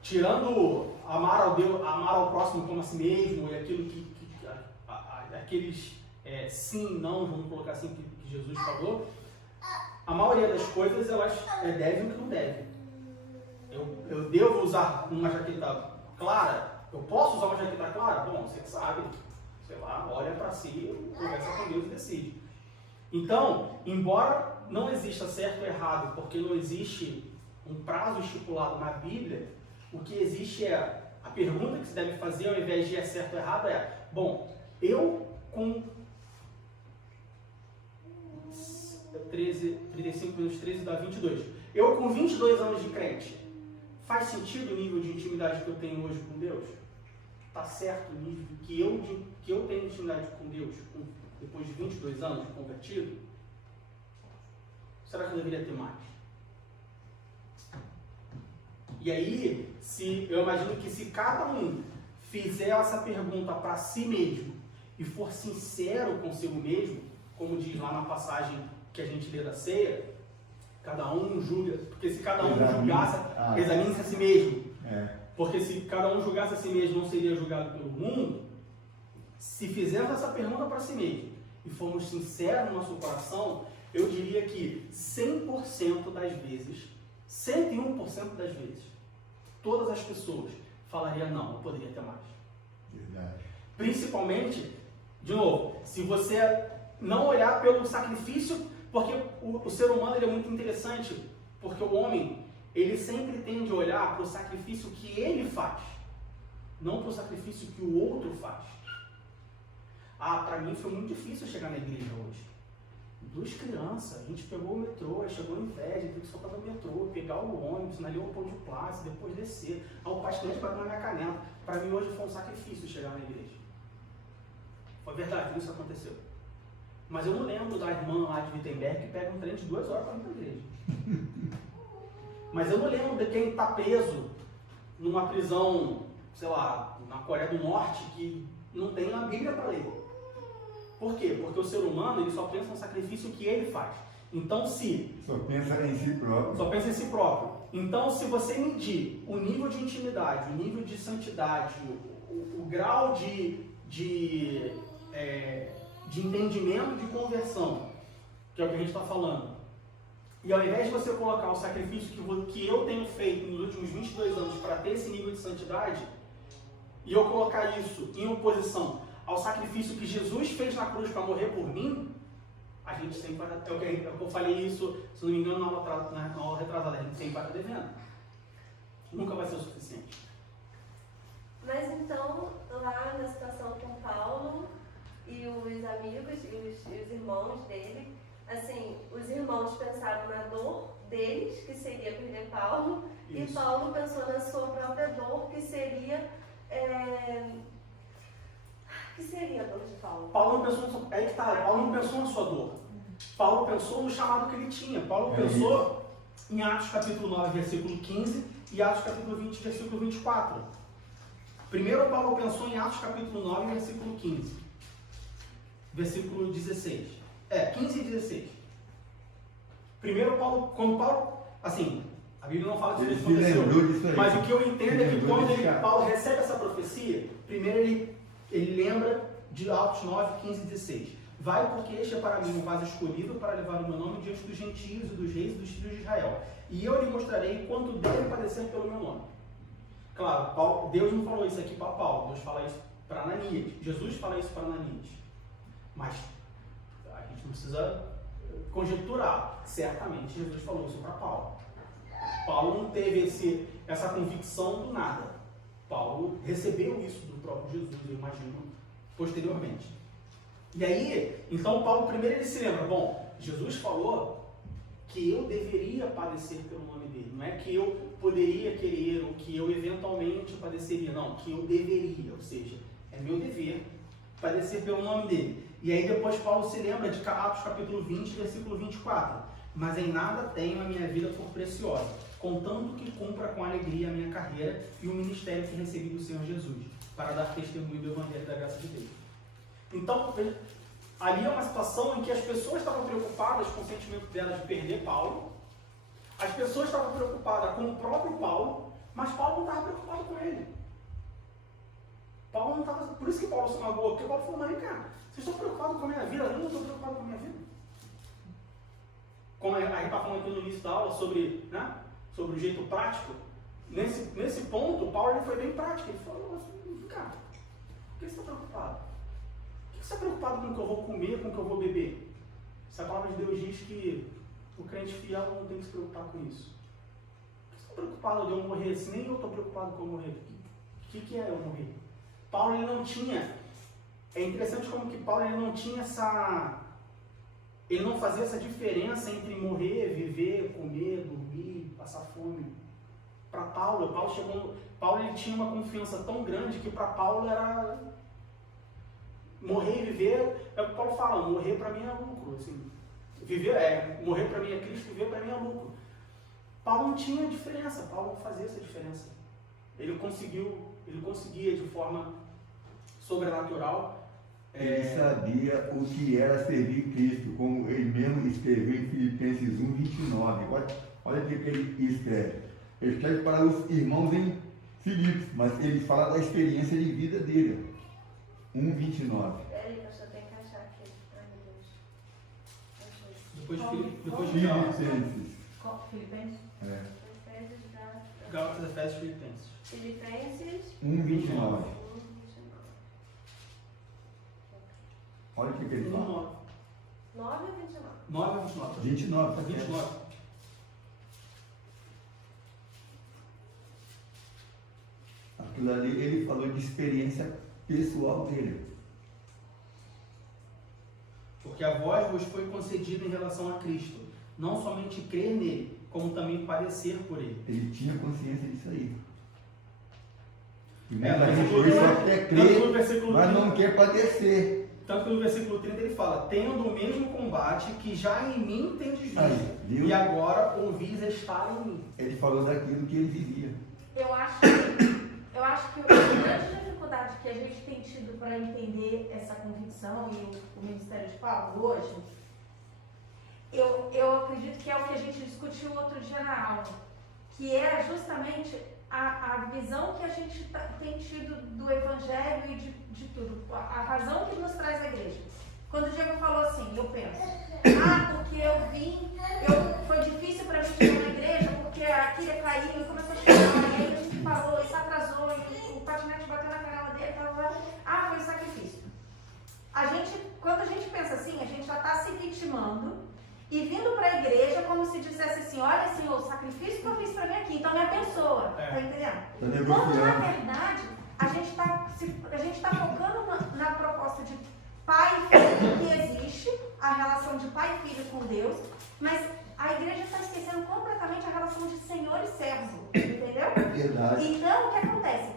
tirando amar ao próximo como a si mesmo e aquilo aqueles sim, não, vamos colocar assim que Jesus falou, a maioria das coisas elas devem o que não devem. Eu devo usar uma jaqueta clara? Eu posso usar uma jaqueta clara? Bom, você que sabe, sei lá, olha para si, conversa com Deus e decide. Então, embora não exista certo ou errado, porque não existe um prazo estipulado na Bíblia, o que existe a pergunta que se deve fazer ao invés de certo ou errado bom, eu com 35 menos 13 dá 22. Eu com 22 anos de crente, faz sentido o nível de intimidade que eu tenho hoje com Deus? Está certo o nível que eu tenho intimidade com Deus depois de 22 anos de convertido? Será que eu deveria ter mais? E aí, eu imagino que se cada um fizer essa pergunta para si mesmo e for sincero consigo mesmo, como diz lá na passagem que a gente lê da ceia, cada um julga, porque se cada um julgasse, examine-se a si mesmo. Porque se cada um julgasse a si mesmo, não seria julgado pelo mundo. Se fizermos essa pergunta para si mesmo e formos sinceros no nosso coração, eu diria que 100% das vezes, 101% das vezes, todas as pessoas falariam: não, eu poderia ter mais. Verdade. Principalmente, de novo, se você não olhar pelo sacrifício, porque o ser humano ele é muito interessante, porque o homem, ele sempre tende a olhar para o sacrifício que ele faz, não para o sacrifício que o outro faz. Para mim foi muito difícil chegar na igreja hoje. 2 crianças, a gente pegou o metrô, aí chegou em Inveja, teve que soltar no metrô, pegar o ônibus, na Leopoldo de Plácido, depois descer. O pastor bateu na minha caneta. Para mim hoje foi um sacrifício chegar na igreja. Foi verdade, isso aconteceu. Mas eu não lembro da irmã lá de Wittenberg que pega um trem de 2 horas para ir para a igreja. Mas eu não lembro de quem está preso numa prisão, sei lá, na Coreia do Norte, que não tem uma Bíblia para ler. Por quê? Porque o ser humano ele só pensa no sacrifício que ele faz. Então, só pensa em si próprio. Só pensa em si próprio. Então, se você medir o nível de intimidade, o nível de santidade, o grau de entendimento de conversão, que é o que a gente está falando, e ao invés de você colocar o sacrifício que eu tenho feito nos últimos 22 anos para ter esse nível de santidade, e eu colocar isso em oposição ao sacrifício que Jesus fez na cruz para morrer por mim, a gente sempre vai... Eu falei isso, se não me engano, na aula retrasada, a gente sempre vai estar devendo. Nunca vai ser o suficiente. Mas então, lá na situação com Paulo e os amigos e os irmãos dele, assim, os irmãos pensaram na dor deles, que seria perder Paulo, Isso. e Paulo pensou na sua própria dor, que seria... que seria a dor de Paulo? Paulo não pensou na sua dor. Paulo pensou no chamado que ele tinha. Paulo pensou em Atos capítulo 9, versículo 15 e Atos capítulo 20, versículo 24. Primeiro Paulo pensou em Atos capítulo 9, versículo 15. Versículo 16. 15 e 16. Primeiro quando Paulo, assim, a Bíblia não fala que isso aconteceu, mas o que eu entendo é que quando Paulo recebe essa profecia, primeiro ele lembra de Atos 9, 15 e 16. Vai, porque este é para mim um vaso escolhido para levar o meu nome diante dos gentios e dos reis e dos filhos de Israel. E eu lhe mostrarei quanto deve padecer pelo meu nome. Claro, Deus não falou isso aqui para Paulo, Deus fala isso para Ananias. Jesus fala isso para Ananias. Mas a gente não precisa conjecturar. Certamente Jesus falou isso para Paulo. Paulo não teve essa convicção do nada. Paulo recebeu isso do próprio Jesus, eu imagino, posteriormente. E aí, então Paulo primeiro ele se lembra, Jesus falou que eu deveria padecer pelo nome dele. Não é que eu poderia querer ou que eu eventualmente padeceria, não, que eu deveria, ou seja, é meu dever padecer pelo nome dele. E aí depois Paulo se lembra de Atos capítulo 20, versículo 24. Mas em nada tenho a minha vida por preciosa, contando que cumpra com alegria a minha carreira e o ministério que recebi do Senhor Jesus, para dar testemunho do Evangelho da graça de Deus. Então, ali é uma situação em que as pessoas estavam preocupadas com o sentimento delas de perder Paulo, as pessoas estavam preocupadas com o próprio Paulo, mas Paulo não estava preocupado com ele. Paulo não estava... Por isso que Paulo se magoou, porque Paulo falou, mas cara, vocês estão preocupados com a minha vida? Eu não estou preocupado com a minha vida. Como a gente está falando aqui no início da aula sobre o jeito prático, nesse ponto, Paulo ele foi bem prático. Ele falou, cara, por que você está preocupado? Por que você está preocupado com o que eu vou comer, com o que eu vou beber? Se a palavra de Deus diz que o crente fiel não tem que se preocupar com isso. Por que você está preocupado de eu morrer? Se nem eu estou preocupado com eu morrer, o que é eu morrer? Paulo ele não tinha... É interessante como que Paulo ele não tinha ele não fazia essa diferença entre morrer, viver, comer, dormir, passar fome. Para Paulo ele tinha uma confiança tão grande que para Paulo era morrer e viver, é o que Paulo fala, morrer para mim é lucro, assim, morrer para mim é Cristo, viver para mim é lucro. Paulo não tinha diferença, Paulo não fazia essa diferença. Ele conseguia de forma sobrenatural. Ele sabia o que era servir Cristo, como ele mesmo escreveu em Filipenses 1:29. Olha o que ele escreve. Ele escreve para os irmãos em Filipos, mas ele fala da experiência de vida dele. 1:29. Peraí, pastor, tem que achar aqui para mim. Depois de Filipenses. Filipenses? É. Gálatas, Efésios, Filipenses. Filipenses 1:29. 1:29. Olha o que ele fala. 9 ou 29? 9 ou 29? 29, tá 29. Aquilo ali ele falou de experiência pessoal dele. Porque a vós vos foi concedida em relação a Cristo, não somente crer nele, como também padecer por ele. Ele tinha consciência disso aí. E É, muita gente no hoje só quer crer, versículo mas 30, não quer padecer. tanto que no versículo 30 ele fala, tendo o mesmo combate que já em mim tendes visto, Aí, viu? e agora ouvis estar em mim. Ele falou daquilo que ele vivia. Eu acho que a grande dificuldade que a gente tem tido para entender essa convicção e o ministério de Paulo hoje, eu acredito que é o que a gente discutiu outro dia na aula, que é justamente a visão que a gente tem tido do Evangelho e de tudo, a razão que nos traz a igreja. Quando o Diego falou assim, eu penso, porque foi difícil para mim chegar na igreja, porque a Kíria caiu e começou a chorar, e aí a gente parou, isso atrasou, e o patinete bateu na canela dele, foi um sacrifício. Quando a gente pensa assim, a gente já está se vitimando e vindo para a igreja como se dissesse assim, olha Senhor, o sacrifício que eu fiz para mim aqui, então me abençoa, tá entendendo? Quando na verdade a gente está focando na proposta de pai e filho que existe, a relação de pai e filho com Deus, mas a igreja está esquecendo completamente a relação de senhor e servo, entendeu? Verdade. Então, o que acontece?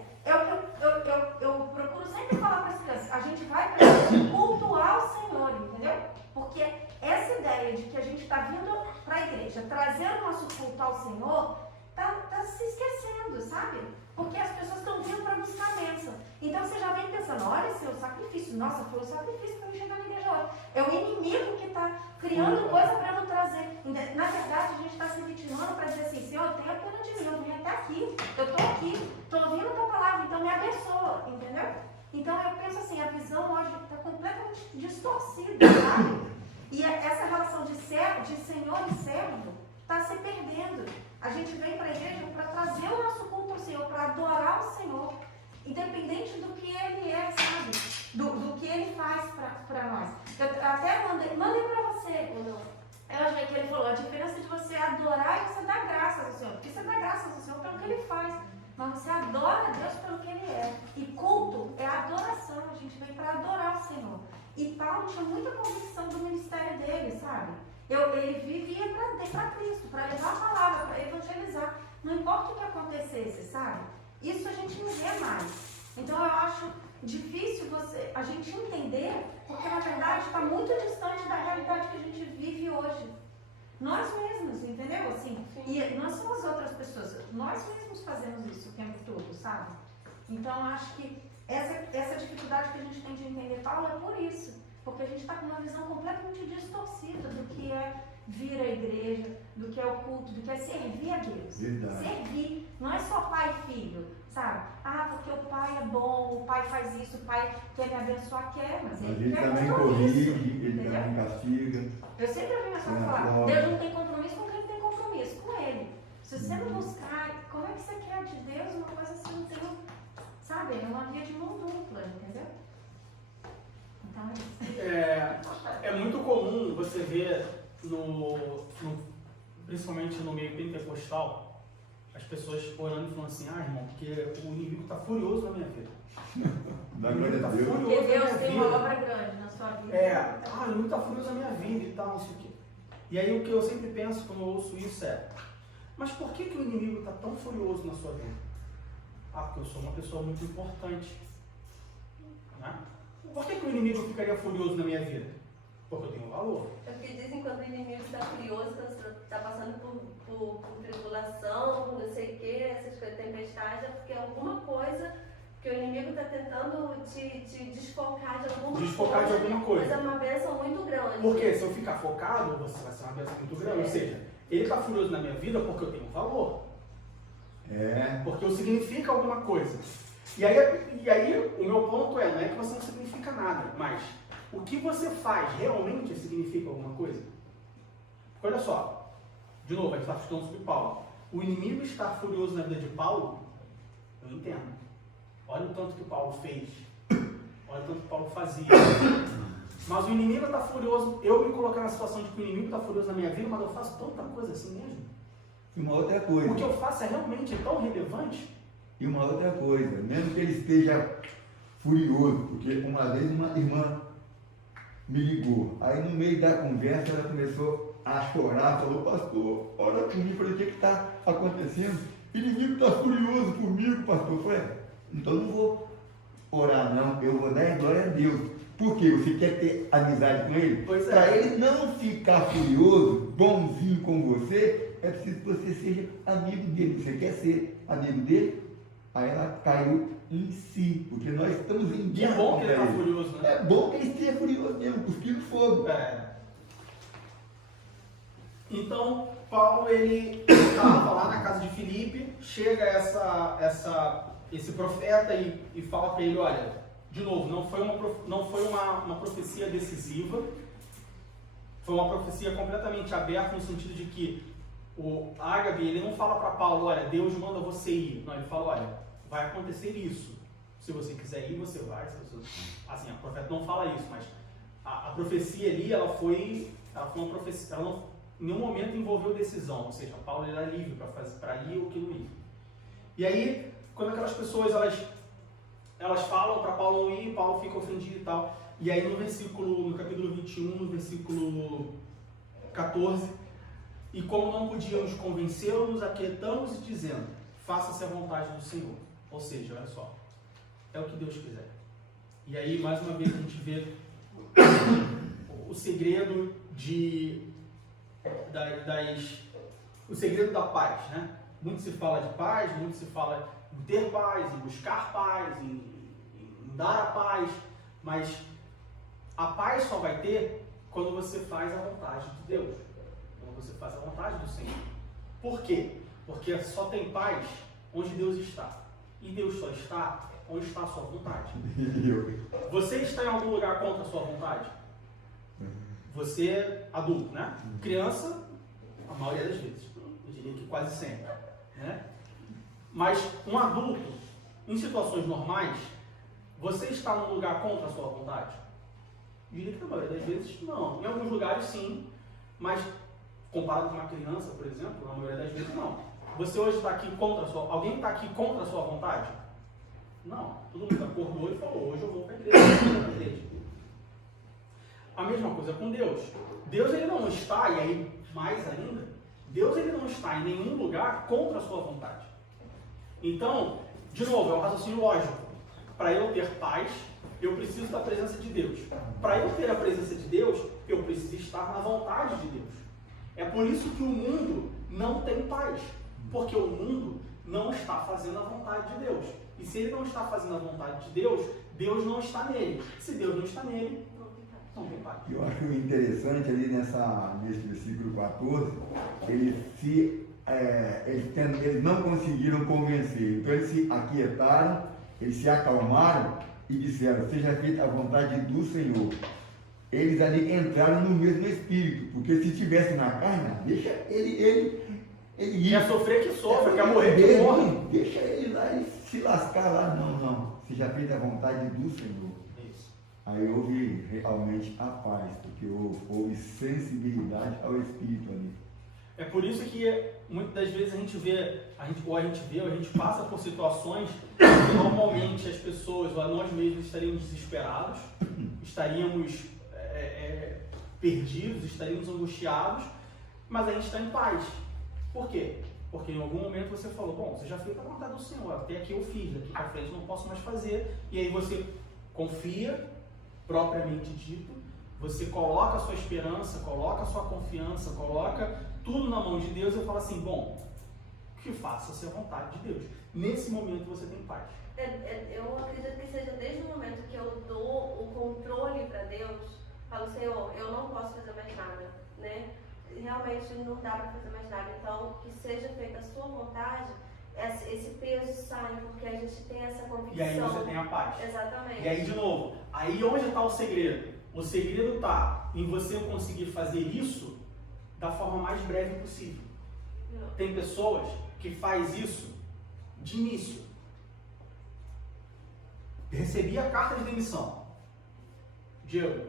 Eu procuro sempre falar para as crianças, a gente vai para cultuar o Senhor, entendeu? Porque essa ideia de que a gente está vindo para a igreja, trazendo o nosso culto ao Senhor, está se esquecendo, sabe? Porque as pessoas estão vindo para buscar a bênção. Então você já vem pensando, olha, seu sacrifício, nossa, foi o sacrifício para eu chegar na igreja hoje. É o inimigo que está criando coisa para não trazer. Na verdade, a gente está se vitimando para dizer assim, Senhor, tenha pena de mim, eu vim até aqui, eu estou aqui, estou ouvindo a tua palavra, então me abençoa, entendeu? Então eu penso assim, a visão hoje está completamente distorcida, sabe? E essa relação de Senhor e servo está se perdendo. A gente vem para a igreja para trazer o nosso culto ao Senhor, para adorar o Senhor, independente do que Ele é, sabe? Do que Ele faz para nós. Eu até mandei para você. Eu achei que ele falou, a diferença de você adorar e você dar graças ao Senhor. Porque você dá graças ao Senhor pelo que Ele faz. Mas você adora a Deus pelo que Ele é. E culto é adoração. A gente vem para adorar o Senhor. E Paulo tinha muita convicção do ministério dele, sabe? Ele vivia para Cristo, para levar a palavra, para evangelizar. Não importa o que acontecesse, sabe? Isso a gente não vê mais. Então eu acho difícil a gente entender, porque na verdade está muito distante da realidade que a gente vive hoje. Nós mesmos, entendeu? Assim, e não são as outras pessoas, nós mesmos fazemos isso o tempo todo, sabe? Então eu acho que essa dificuldade que a gente tem de entender Paulo é por isso. Porque a gente está com uma visão completamente distorcida do que é vir à igreja, do que é o culto, do que é servir a Deus. Verdade. Servir, não é só pai e filho, sabe? Porque o pai é bom, o pai faz isso, o pai quer me abençoar, mas ele ele quer também compromisso, corrige, ele entendeu? também castiga. Eu sempre ouvi minha sogra falar, Deus não tem compromisso com quem tem compromisso, com ele. Se você não buscar, como é que você quer de Deus uma coisa que você não tem, sabe? É uma via de mão dupla, entendeu? Então é isso. É muito comum você ver, principalmente no meio pentecostal, as pessoas olhando e falando assim, irmão, porque o inimigo está furioso na minha vida. Dá glória a Deus. Porque Deus tem uma obra grande na sua vida. O inimigo está furioso na minha vida e tal, não sei o quê. E aí o que eu sempre penso quando eu ouço isso é, mas por que o inimigo está tão furioso na sua vida? Porque eu sou uma pessoa muito importante. Né? Por que o inimigo ficaria furioso na minha vida? Porque eu tenho valor. É porque dizem quando o inimigo está furioso, quando você está passando por tribulação, por não sei o que, essas coisas, tempestade, é porque alguma coisa que o inimigo está tentando te desfocar de alguma coisa. Mas é uma bênção muito grande. Porque se eu ficar focado, você vai ser uma bênção muito grande. Ou seja, ele está furioso na minha vida porque eu tenho valor. Porque eu significo alguma coisa. E aí o meu ponto não é que você não significa nada, mas o que você faz realmente significa alguma coisa? Porque olha só, de novo, a gente está estudando sobre Paulo. O inimigo está furioso na vida de Paulo, eu entendo. Olha o tanto que Paulo fez, olha o tanto que Paulo fazia. Mas o inimigo está furioso, eu me colocar na situação de que o inimigo está furioso na minha vida, mas eu faço tanta coisa assim mesmo. E uma outra coisa. O que eu faço é realmente tão relevante. E uma outra coisa, mesmo que ele esteja furioso, porque uma vez uma irmã me ligou, aí no meio da conversa ela começou a chorar, falou, pastor, ora comigo, falei, o que está acontecendo? O inimigo está furioso comigo, pastor. Eu falei, então não vou orar não, eu vou dar glória a Deus. Por quê? Você quer ter amizade com ele? Para ele não ficar furioso, bonzinho com você, é preciso que você seja amigo dele. Você quer ser amigo dele? Aí ela caiu em si, porque nós estamos em guerra. É bom que ele está furioso, né? É bom que ele esteja furioso mesmo, cuspindo fogo. Então, Paulo, ele estava lá na casa de Filipe, chega esse profeta e fala para ele, olha, de novo, não foi uma profecia decisiva, foi uma profecia completamente aberta no sentido de que o Ágabe, ele não fala para Paulo, olha, Deus manda você ir. Não, ele fala, olha, vai acontecer isso. Se você quiser ir, você vai. Assim, a profeta não fala isso, mas a profecia ali, ela foi uma profecia, ela não, em nenhum momento envolveu decisão, ou seja, Paulo era livre para ir ou que não ir. E aí, quando aquelas pessoas, elas falam para Paulo não ir, Paulo fica ofendido e tal. E aí no capítulo 21, no versículo 14, e como não podíamos convencê-lo, nos aquietamos e dizendo, faça-se a vontade do Senhor. Ou seja, olha só, é o que Deus quiser. E aí, mais uma vez, a gente vê o segredo o segredo da paz, né? Muito se fala de paz, muito se fala em ter paz, em buscar paz, em dar a paz, mas a paz só vai ter quando você faz a vontade de Deus, quando você faz a vontade do Senhor. Por quê? Porque só tem paz onde Deus está. E Deus só está onde está a sua vontade. Você está em algum lugar contra a sua vontade? Você, adulto, né? Criança, a maioria das vezes. Eu diria que quase sempre. Né? Mas um adulto, em situações normais, você está num lugar contra a sua vontade? Eu diria que na maioria das vezes não. Em alguns lugares sim, mas comparado com uma criança, por exemplo, na maioria das vezes não. Você hoje está aqui contra a sua... Alguém está aqui contra a sua vontade? Não. Todo mundo acordou e falou, hoje eu vou para a igreja. A mesma coisa com Deus. Deus ele não está, e aí mais ainda, Deus ele não está em nenhum lugar contra a sua vontade. Então, de novo, é um raciocínio lógico. Para eu ter paz, eu preciso da presença de Deus. Para eu ter a presença de Deus, eu preciso estar na vontade de Deus. É por isso que o mundo não tem paz. Porque o mundo não está fazendo a vontade de Deus. E se ele não está fazendo a vontade de Deus, Deus não está nele. Se Deus não está nele, não tem paz. Eu acho interessante ali nesse versículo 14, eles não conseguiram convencer. Então eles se aquietaram, eles se acalmaram e disseram, seja feita a vontade do Senhor. Eles ali entraram no mesmo espírito, porque se estivesse na carne, deixa ele ir. Quer sofrer que sofra, quer morrer que morre. Deixa ele lá e se lascar lá. Não. Seja feita a vontade do Senhor. Isso. Aí houve realmente a paz, porque houve sensibilidade ao espírito ali. É por isso que muitas das vezes a gente passa por situações que normalmente as pessoas, ou nós mesmos, estaríamos desesperados, estaríamos perdidos, estaríamos angustiados, mas a gente está em paz. Por quê? Porque em algum momento você falou, bom, você já fez a vontade do Senhor, até aqui eu fiz, daqui para frente não posso mais fazer, e aí você confia, propriamente dito, você coloca a sua esperança, coloca a sua confiança, coloca tudo na mão de Deus e fala assim, bom, que faça-se a vontade de Deus. Nesse momento você tem paz. Eu acredito que seja desde o momento que eu dou o controle para Deus, falo, Senhor, eu não posso fazer mais nada, né? Realmente não dá para fazer mais nada, então que seja feita a sua vontade, esse peso sai, porque a gente tem essa convicção. E aí você tem a paz. Exatamente. E aí, de novo, aí onde está o segredo? O segredo está em você conseguir fazer isso da forma mais breve possível. Tem pessoas que faz isso de início. Recebi a carta de demissão. Diego,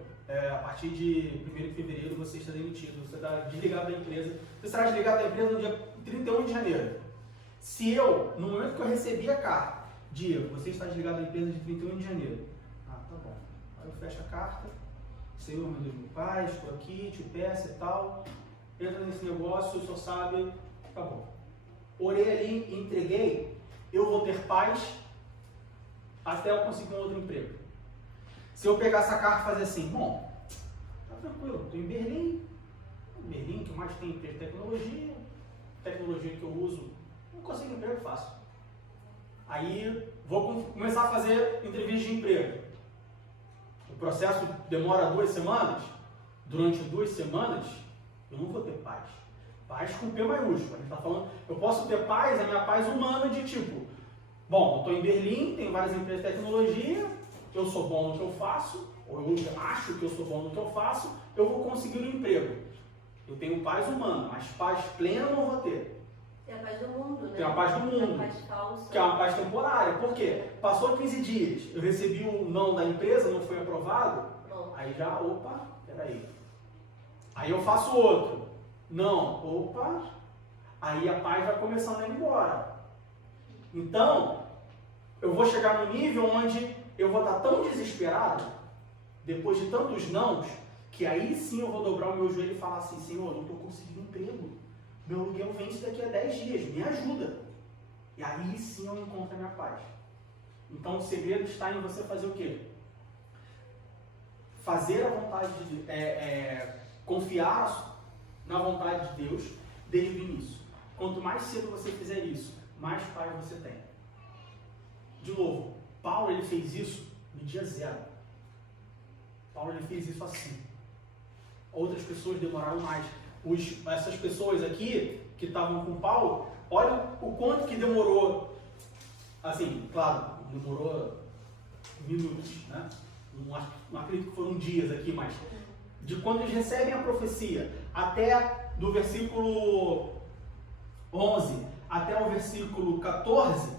a partir de 1º de fevereiro você está demitido, você está desligado da empresa. Você será desligado da empresa no dia 31 de janeiro. Se eu, no momento que eu recebi a carta, Diego, você está desligado da empresa de 31 de janeiro. Ah, tá bom. Aí eu fecho a carta. Senhor, meu Deus, meu Pai, estou aqui, te peço e tal. Entra nesse negócio, o Senhor sabe, tá bom. Orei ali, entreguei, eu vou ter paz até eu conseguir um outro emprego. Se eu pegar essa carta e fazer assim, bom, tá tranquilo, estou em Berlim, que mais tem emprego de tecnologia que eu uso, não consigo emprego fácil. Aí vou começar a fazer entrevista de emprego. O processo demora 2 semanas, durante 2 semanas, eu não vou ter paz. Paz com P maiúsculo. A gente está falando, eu posso ter paz, a minha paz humana de tipo, bom, eu estou em Berlim, tem várias empresas de tecnologia, eu sou bom no que eu faço, ou eu acho que eu sou bom no que eu faço, eu vou conseguir um emprego. Eu tenho paz humana, mas paz plena eu não vou ter. Tem a paz do mundo, né? Tem a paz do mundo, a paz falsa. que é uma paz temporária. Por quê? Passou 15 dias, eu recebi o não da empresa, não foi aprovado, Bom. aí já, opa, peraí. Aí eu faço outro. Não, opa, aí a paz vai começando a ir embora. Então, eu vou chegar no nível onde eu vou estar tão desesperado, depois de tantos nãos, que aí sim eu vou dobrar o meu joelho e falar assim, Senhor, eu não estou conseguindo emprego. Meu aluguel vence daqui a 10 dias, me ajuda. E aí sim eu encontro a minha paz. Então o segredo está em você fazer o quê? Fazer a vontade de Deus, confiar na vontade de Deus desde o início. Quanto mais cedo você fizer isso, mais paz você tem. De novo, Paulo ele fez isso no dia 0. Paulo ele fez isso assim. Outras pessoas demoraram mais. Essas pessoas aqui que estavam com Paulo, olha o quanto que demorou. Assim, claro, demorou minutos, né? Não acredito que foram dias aqui, mas de quando eles recebem a profecia até do versículo 11 até o versículo 14,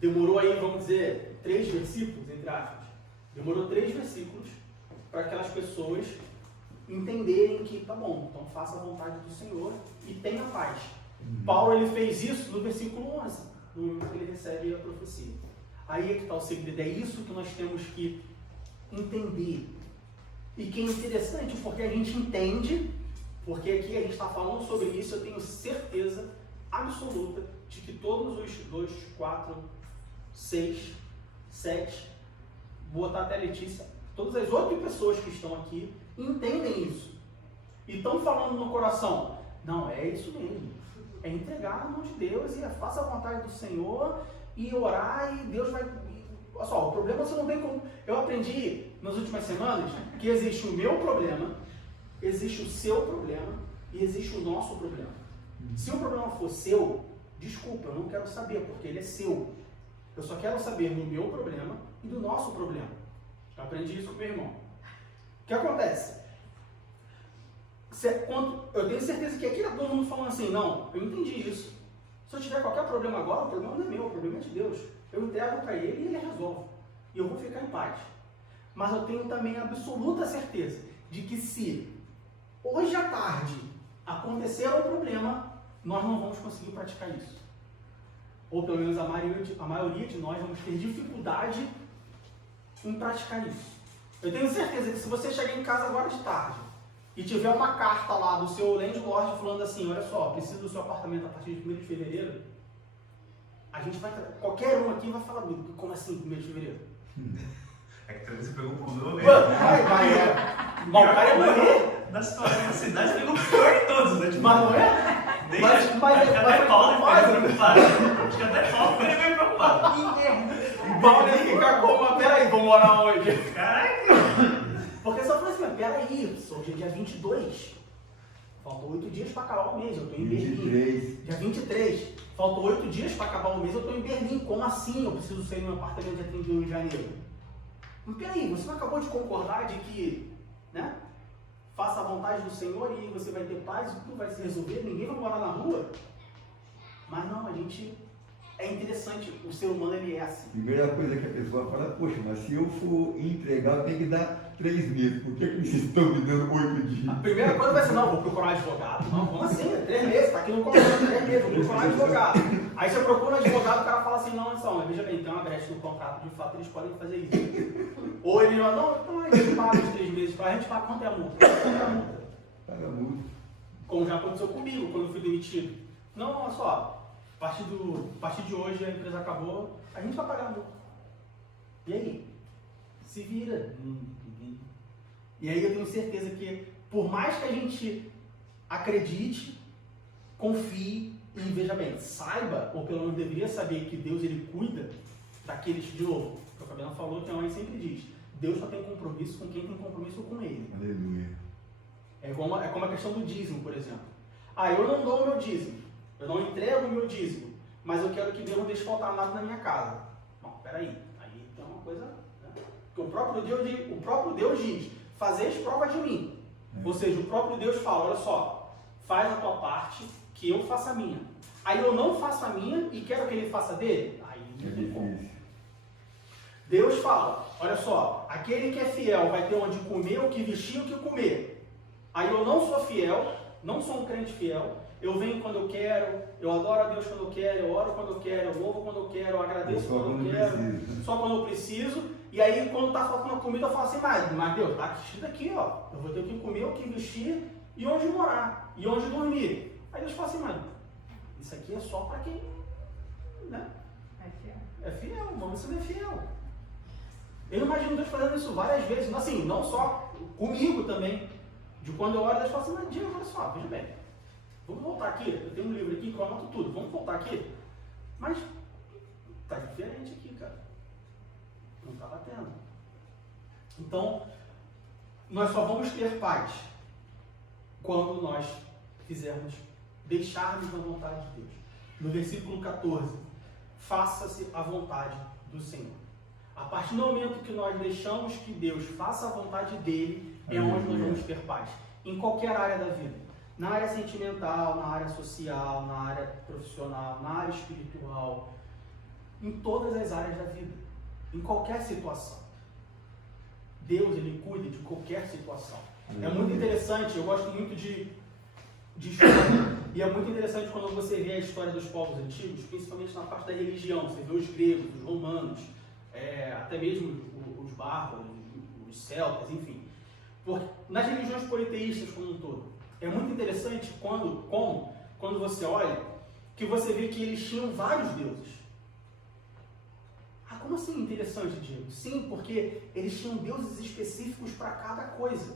demorou aí, vamos dizer, 3 versículos, entre aspas. Demorou 3 versículos para aquelas pessoas entenderem que, tá bom, então faça a vontade do Senhor e tenha paz. Paulo ele fez isso no versículo 11, no momento que ele recebe a profecia. Aí é que está o segredo, é isso que nós temos que entender. E que é interessante, porque a gente entende, porque aqui a gente está falando sobre isso, eu tenho certeza absoluta de que todos os 2, 4, 6, 7, vou botar até a Letícia, todas as 8 pessoas que estão aqui entendem isso. E estão falando no coração, não, é isso mesmo. É entregar na mão de Deus e faça a vontade do Senhor e orar e Deus vai... Olha só, o problema você não tem como... Eu aprendi nas últimas semanas que existe o meu problema, existe o seu problema e existe o nosso problema. Se o problema for seu, desculpa, eu não quero saber, porque ele é seu. Eu só quero saber do meu problema e do nosso problema. Eu aprendi isso com meu irmão. O que acontece? Eu tenho certeza que aqui está todo mundo falando assim, não, eu entendi isso. Se eu tiver qualquer problema agora, o problema não é meu, o problema é de Deus. Eu entrego para ele e ele resolve. E eu vou ficar em paz. Mas eu tenho também a absoluta certeza de que se hoje à tarde acontecer um problema, nós não vamos conseguir praticar isso. Ou pelo menos a maioria de nós vamos ter dificuldade em praticar isso. Eu tenho certeza que se você chegar em casa agora de tarde e tiver uma carta lá do seu landlord falando assim, olha só, preciso do seu apartamento a partir de 1º de fevereiro, a gente vai, qualquer um aqui vai falar, como assim 1º de fevereiro? É que também você pegou o pulmão, né? Mas o cara ia morrer. Da situação da cidade, pegou o pior de todos, né? Tipo, Mas não é? acho que até Paulo ficaria preocupado. Acho que até Paulo ficaria meio preocupado. O Paulo ia ficar como, mas peraí, vou morar onde? Caraca! Porque só falou assim, mas peraí, hoje é dia 22, faltam 8 dias para acabar o mês, eu estou em Berlim. 23. Dia 23, faltam 8 dias para acabar o mês, eu estou em Berlim. Como assim eu preciso sair do meu apartamento dia 31 de janeiro? Mas peraí, você não acabou de concordar de que, né? Faça a vontade do Senhor e você vai ter paz, tudo vai se resolver, ninguém vai morar na rua? Mas não, a gente... É interessante, o ser humano ele é assim. Primeira coisa que a pessoa fala, poxa, mas se eu for entregar, eu tenho que dar 3 meses. Por que vocês estão me dando 8 dias? A primeira coisa vai ser, não, vou procurar um advogado. Não, como assim? 3 meses, tá aqui no contrato, 3 meses, vou procurar um advogado. Aí você procura um advogado, o cara fala assim, não, mas veja bem, tem uma brecha no contrato, de fato eles podem fazer isso. Ou ele fala, não, então a gente paga os 3 meses, a gente paga quanto é a multa? Quanto é a multa? Paga muito. Como já aconteceu comigo, quando eu fui demitido. Não, olha só, a partir de hoje a empresa acabou, a gente vai pagar a multa. E aí? Se vira. E aí eu tenho certeza que, por mais que a gente acredite, confie e, veja bem, saiba, ou pelo menos deveria saber que Deus ele cuida daqueles, de novo, o que o Fabiano falou, que a mãe sempre diz, Deus só tem compromisso com quem tem compromisso com Ele. Aleluia. É como a questão do dízimo, por exemplo. Ah, eu não dou o meu dízimo, eu não entrego o meu dízimo, mas eu quero que Deus não deixe faltar nada na minha casa. Não, peraí, aí tem uma coisa... Né? Porque o próprio Deus diz, fazeis prova de mim. Ou seja, o próprio Deus fala, olha só, faz a tua parte, que eu faça a minha. Aí eu não faço a minha e quero que ele faça dele, aí não tem como. Deus fala, olha só, aquele que é fiel vai ter onde comer, o que vestir, o que comer. Aí eu não sou fiel, não sou um crente fiel, eu venho quando eu quero, eu adoro a Deus quando eu quero, eu oro quando eu quero, eu louvo quando eu quero, eu agradeço quando eu quero, só quando eu preciso. E aí quando está faltando a comida eu falo assim, mas Deus, está escrito aqui, ó, eu vou ter o que comer, o que vestir e onde morar, e onde dormir. Aí Deus fala assim, mas isso aqui é só para quem, né? É fiel, vamos ser fiel. Eu imagino Deus fazendo isso várias vezes, assim, não só comigo também, de quando eu oro, Deus fala assim, mas Diego, olha só, veja bem, vamos voltar aqui, eu tenho um livro aqui que eu anoto tudo, vamos voltar aqui, mas tá diferente aqui, cara, não tá batendo. Então, nós só vamos ter paz quando nós deixarmos a vontade de Deus. No versículo 14, faça-se a vontade do Senhor. A partir do momento que nós deixamos que Deus faça a vontade dele, é onde nós vamos ter paz. Em qualquer área da vida. Na área sentimental, na área social, na área profissional, na área espiritual. Em todas as áreas da vida. Em qualquer situação. Deus, ele cuida de qualquer situação. É muito interessante, eu gosto muito de história. E é muito interessante quando você vê a história dos povos antigos, principalmente na parte da religião. Você vê os gregos, os romanos, até mesmo os bárbaros, os celtas, enfim. Nas religiões politeístas como um todo. É muito interessante quando você olha, que você vê que eles tinham vários deuses. Ah, como assim interessante, Diego? Sim, porque eles tinham deuses específicos para cada coisa.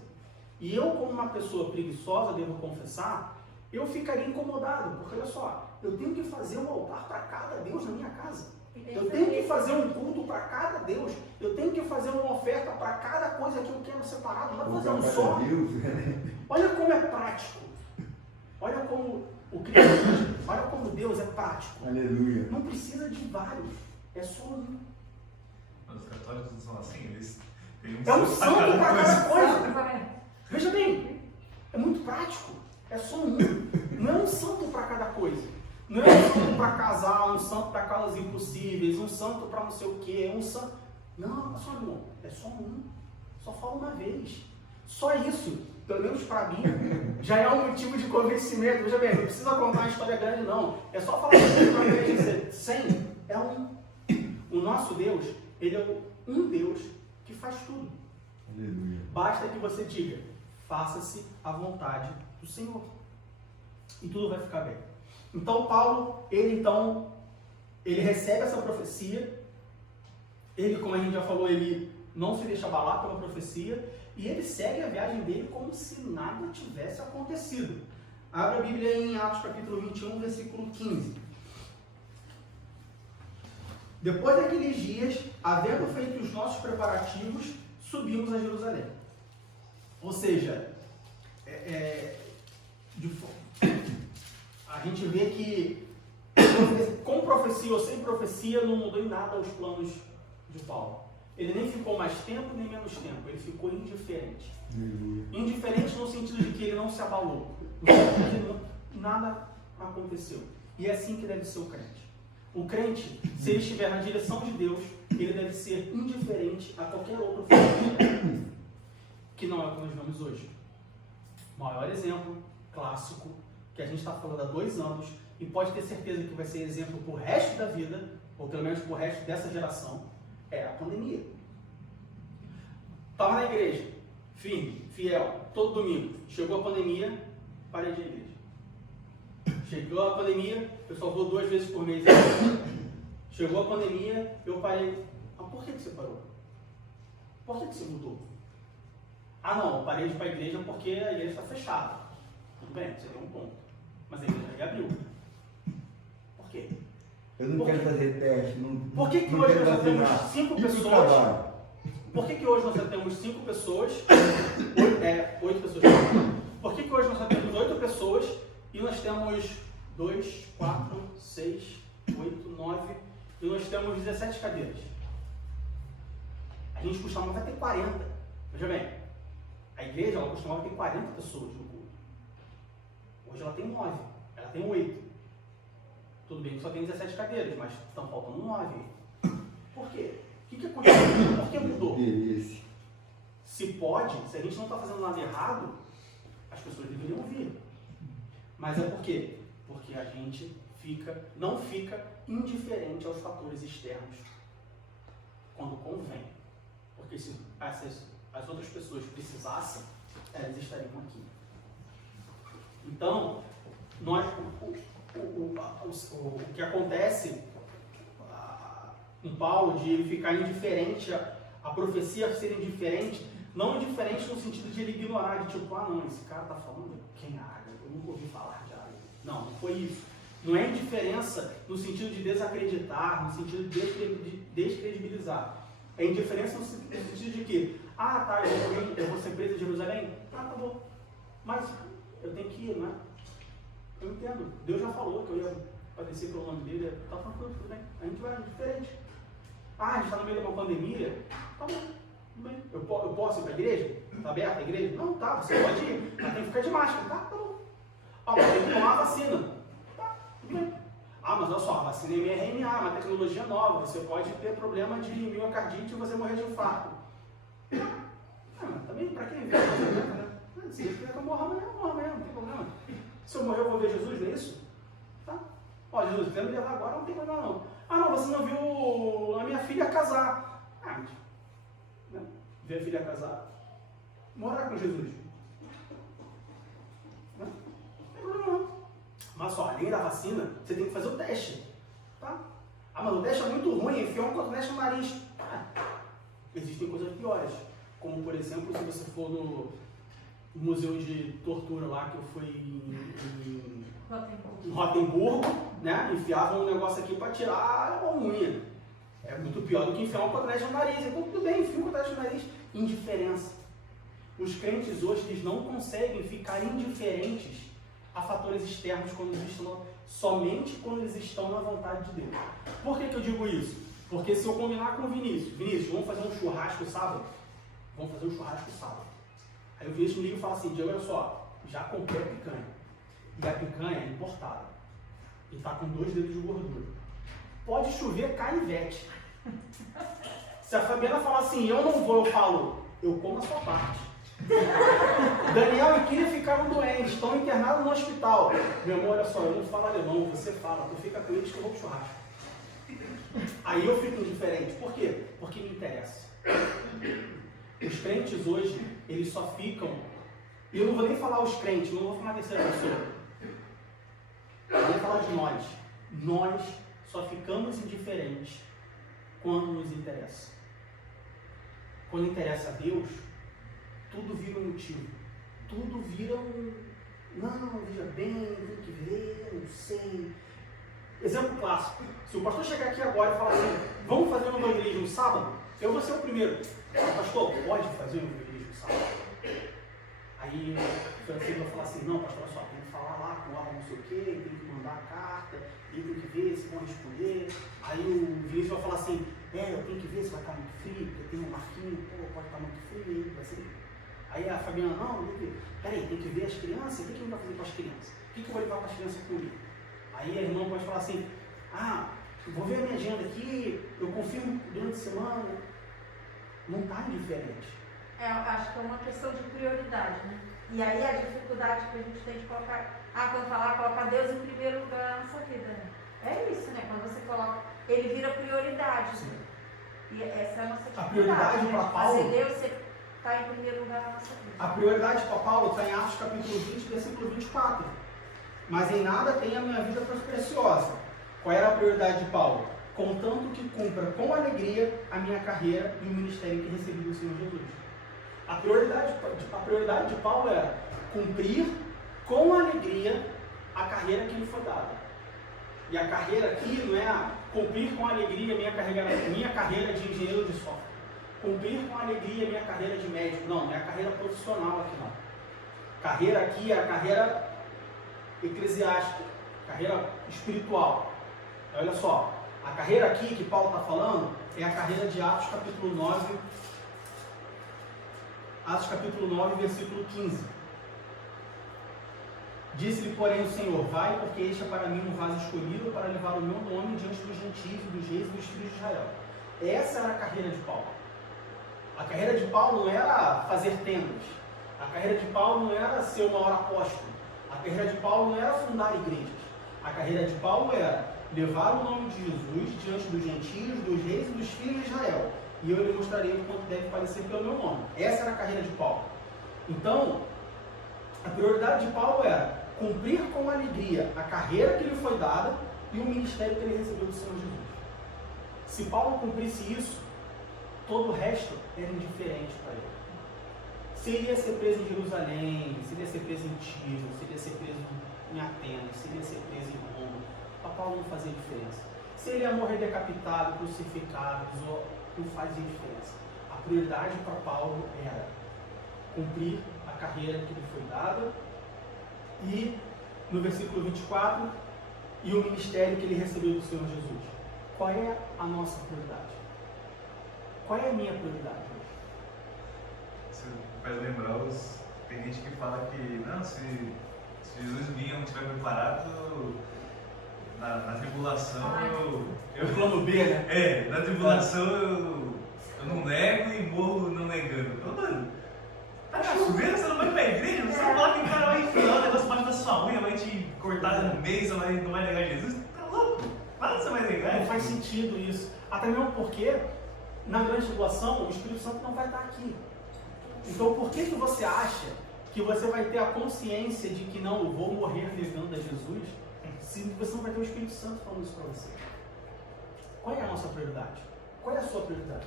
E eu, como uma pessoa preguiçosa, devo confessar, eu ficaria incomodado, porque olha só, eu tenho que fazer um altar para cada Deus na minha casa. Eu tenho que fazer um culto para cada Deus. Eu tenho que fazer uma oferta para cada coisa que eu quero separado. Não é fazer um só. Olha como é prático. Olha como o Criador, olha como Deus é prático. Aleluia. Não precisa de vários. É só um. Mas os católicos não são assim, eles têm É um santo para cada coisa. coisa. Veja bem, é muito prático. É só um. Não é um santo para cada coisa. Não é um santo para casar, um santo para causas impossíveis, um santo para não sei o quê, um santo... Não, só irmão, é só um. Só fala uma vez. Só isso. pelo menos para mim, já é um motivo de convencimento. Veja bem, não precisa contar uma história grande, não. É só falar para ele dizer, 100 é um. O nosso Deus, ele é um Deus que faz tudo. Aleluia. Basta que você diga, faça-se a vontade do Senhor. E tudo vai ficar bem. Então, Paulo, ele recebe essa profecia. Ele, como a gente já falou, ele não se deixa abalar pela profecia. E ele segue a viagem dele como se nada tivesse acontecido. Abra a Bíblia em Atos capítulo 21, versículo 15. Depois daqueles dias, havendo feito os nossos preparativos, subimos a Jerusalém. Ou seja, a gente vê que com profecia ou sem profecia não mudou em nada os planos de Paulo. Ele nem ficou mais tempo nem menos tempo, ele ficou indiferente. Indiferente no sentido de que ele não se abalou, no sentido de que nada aconteceu. E é assim que deve ser o crente. O crente, se ele estiver na direção de Deus, ele deve ser indiferente a qualquer outro fato que não é o que nós vemos hoje. O maior exemplo clássico que a gente está falando há 2 anos e pode ter certeza que vai ser exemplo para o resto da vida, ou pelo menos para o resto dessa geração, é a pandemia. Estava na igreja, firme, fiel, todo domingo. Chegou a pandemia, parei de ir à igreja. Chegou a pandemia, eu só vou 2 vezes por mês. Chegou a pandemia, eu parei. Mas por que você parou? Por que você mudou? Ah não, parei de ir para a igreja porque a igreja está fechada. Tudo bem, você tem um ponto. Mas a igreja já abriu. Por quê? Eu não quero fazer teste. Por que que hoje nós só temos 5 pessoas? Por que que hoje nós só temos 5 pessoas? 8 pessoas. Por que que hoje nós só temos 8 pessoas e nós temos 2, 4, 6, 8, 9 e nós temos 17 cadeiras? A gente costumava ter 40. Veja bem, a igreja ela costumava ter 40 pessoas no culto. Hoje ela tem 9, ela tem 8. Tudo bem que só tem 17 cadeiras, mas estão faltando 9. Por quê? O que aconteceu? Por que mudou? Se pode, se a gente não está fazendo nada errado, as pessoas deveriam vir. Mas é por quê? Porque a gente não fica indiferente aos fatores externos quando convém. Porque se as outras pessoas precisassem, elas estariam aqui. Então, o que acontece com Paulo de ele ficar indiferente, a profecia ser indiferente, não indiferente no sentido de ele ignorar, de tipo, não, esse cara está falando quem é árabe, eu nunca ouvi falar de árabe. Não foi isso. Não é indiferença no sentido de desacreditar, no sentido de descredibilizar. É indiferença no sentido de que, eu vou ser preso em Jerusalém? Tá bom. Mas eu tenho que ir, não é? Eu entendo. Deus já falou que eu ia padecer pelo nome dele. Tá tranquilo, tudo bem. A gente vai diferente. A gente está no meio de uma pandemia? Tá bom, tudo bem. Eu posso ir para a igreja? Está aberta a igreja? Não, tá, você pode ir. Mas tem que ficar de máscara. Tá bom. Mas tem que tomar a vacina. Tá, tudo bem. Mas olha só, a vacina é mRNA, uma tecnologia nova. Você pode ter problema de miocardite e você morrer de infarto. Mas também, para quem vê, né? Se ele quiser que eu morra amanhã, eu morro amanhã, não tem problema. Se eu morrer, eu vou ver Jesus, não é isso? Tá? Jesus, quiser me levar agora, não tem problema não. Não, você não viu a minha filha casar. Né? Ver a filha casar. Morar com Jesus. Não tem problema não. Mas só, além da vacina, você tem que fazer o teste. Tá? Mas o teste é muito ruim, enfiar um cotonete no nariz. Existem coisas piores. Como, por exemplo, se você for no museu de tortura lá, que eu fui em Rotemburgo, né? Enfiavam um negócio aqui para tirar a unha. É muito pior do que enfiar um cotonete no nariz. Então tudo bem, enfia um cotonete no nariz. Indiferença. Os crentes hoje, eles não conseguem ficar indiferentes a fatores externos somente quando eles estão na vontade de Deus. Por que eu digo isso? Porque se eu combinar com o Vinícius, vamos fazer um churrasco sábado? Vamos fazer um churrasco sábado. Aí o Vinícius me liga e fala assim, Diego, olha só, já comprei a picanha. E a picanha é importada. E está com 2 dedos de gordura. Pode chover canivete. Se a Fabiana falar assim, eu não vou, eu falo, eu como a sua parte. Daniel e Kira ficaram doentes, estão internados no hospital. Meu irmão, olha só, eu não falo alemão, você fala, tu fica com eles que eu vou pro churrasco. Aí eu fico indiferente. Por quê? Porque me interessa. Os crentes hoje, eles só ficam... E eu não vou nem falar os crentes, não vou falar terceira pessoa. Eu vou falar de nós. Nós só ficamos indiferentes quando nos interessa. Quando interessa a Deus, tudo vira um motivo. Tudo vira um... Não, veja bem, tem que ver, não sei. Exemplo clássico. Se o pastor chegar aqui agora e falar assim, vamos fazer um evangelismo no sábado, eu vou ser o primeiro. Pastor, pode fazer um evangelismo no sábado? Aí o Francisco vai falar assim, não, pastor, só tem que falar lá com ela, não sei o quê, tem que mandar a carta, e tem que ver se vão responder. Aí o Vinícius vai falar assim, eu tenho que ver se vai estar muito frio, porque tem um marquinho, pode estar muito frio, vai ser... Aí a Fabiana, não, peraí, tem que ver as crianças, o que a gente vai fazer com as crianças? O que eu vou levar para as crianças comigo? Aí a irmã pode falar assim, vou ver a minha agenda aqui, eu confirmo durante a semana. Não está indiferente. Eu acho que é uma questão de prioridade, né? E aí a dificuldade que a gente tem de colocar, quando falar, colocar Deus em primeiro lugar na nossa vida, né? É isso, né? Quando você coloca, ele vira prioridade. Né? E essa é a nossa dificuldade. A prioridade para Paulo... Fazer Deus está em primeiro lugar na nossa vida. A prioridade para Paulo está em Atos capítulo 20, versículo 24. Mas em nada tem a minha vida preciosa. Qual era a prioridade de Paulo? Contanto que cumpra com alegria a minha carreira e o ministério que recebi do Senhor Jesus. A prioridade de Paulo era cumprir com alegria a carreira que lhe foi dada. E a carreira aqui não é cumprir com alegria minha carreira de engenheiro de software. Cumprir com alegria minha carreira de médico. Não, não é a carreira profissional aqui não. Carreira aqui é a carreira eclesiástica, carreira espiritual. Olha só, a carreira aqui que Paulo está falando é a carreira de Atos capítulo 9, versículo 15. Disse-lhe, porém, o Senhor, vai, porque este é para mim um vaso escolhido para levar o meu nome diante dos gentios, dos reis e dos filhos de Israel. Essa era a carreira de Paulo. A carreira de Paulo não era fazer tendas. A carreira de Paulo não era ser o maior apóstolo. A carreira de Paulo não era fundar igrejas. A carreira de Paulo era levar o nome de Jesus diante dos gentios, dos reis e dos filhos de Israel. E eu lhe mostrarei o quanto deve padecer pelo meu nome. Essa era a carreira de Paulo. Então, a prioridade de Paulo era cumprir com alegria a carreira que lhe foi dada e o ministério que ele recebeu do Senhor Jesus. Se Paulo cumprisse isso, todo o resto era indiferente para ele. Se ele ia ser preso em Jerusalém, se ele ia ser preso em Tiro, se ele ia ser preso em Atenas, se ele ia ser preso em Roma, para Paulo não fazia diferença. Se ele ia morrer decapitado, crucificado, não fazia diferença. A prioridade para Paulo era cumprir a carreira que lhe foi dada e, no versículo 24, e o ministério que ele recebeu do Senhor Jesus. Qual é a nossa prioridade? Qual é a minha prioridade hoje? Isso faz lembrar tem gente que fala que não, se Jesus vir e não estiver preparado, na tribulação eu plano B, né? Na tribulação eu não nego e morro não negando. Então, mano, tá chovendo, você não vai pra igreja? Você não fala que o cara vai enfiar o negócio embaixo da sua unha, vai te cortar no meio, você não vai negar Jesus? Tá louco? Fala que você vai negar. Não faz sentido isso. Até mesmo porque, na grande tribulação, o Espírito Santo não vai estar aqui. Então, por que você acha que você vai ter a consciência de que não, eu vou morrer negando a Jesus, se você não vai ter o Espírito Santo falando isso para você? Qual é a nossa prioridade? Qual é a sua prioridade?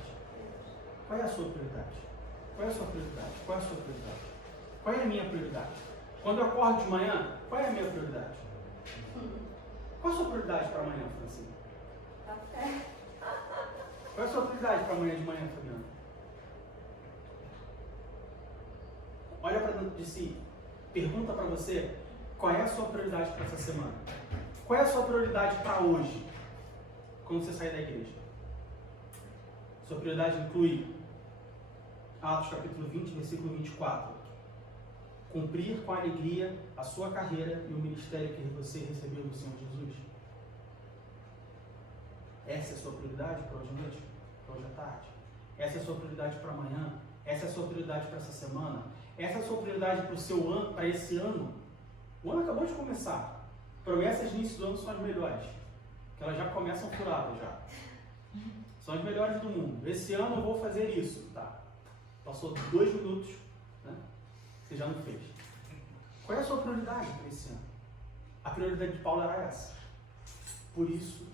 Qual é a sua prioridade? Qual é a sua prioridade? Qual é a sua prioridade? Qual é a minha prioridade? Quando eu acordo de manhã, qual é a minha prioridade? Qual é a sua prioridade para amanhã, Francisco? Qual é a sua prioridade para amanhã de manhã, Fabiana? Olha para dentro de si. Pergunta para você qual é a sua prioridade para essa semana. Qual é a sua prioridade para hoje, quando você sair da igreja? Sua prioridade inclui Atos capítulo 20, versículo 24. Cumprir com alegria a sua carreira e o ministério que você recebeu do Senhor Jesus. Essa é a sua prioridade para hoje à noite? Para hoje à tarde? Essa é a sua prioridade para amanhã? Essa é a sua prioridade para essa semana? Essa é a sua prioridade para o seu ano, para esse ano? O ano acabou de começar. Promessas de início do ano são as melhores. Que elas já começam furadas já. São as melhores do mundo. Esse ano eu vou fazer isso. Tá. Passou 2 minutos, né? Você já não fez. Qual é a sua prioridade para esse ano? A prioridade de Paulo era essa. Por isso,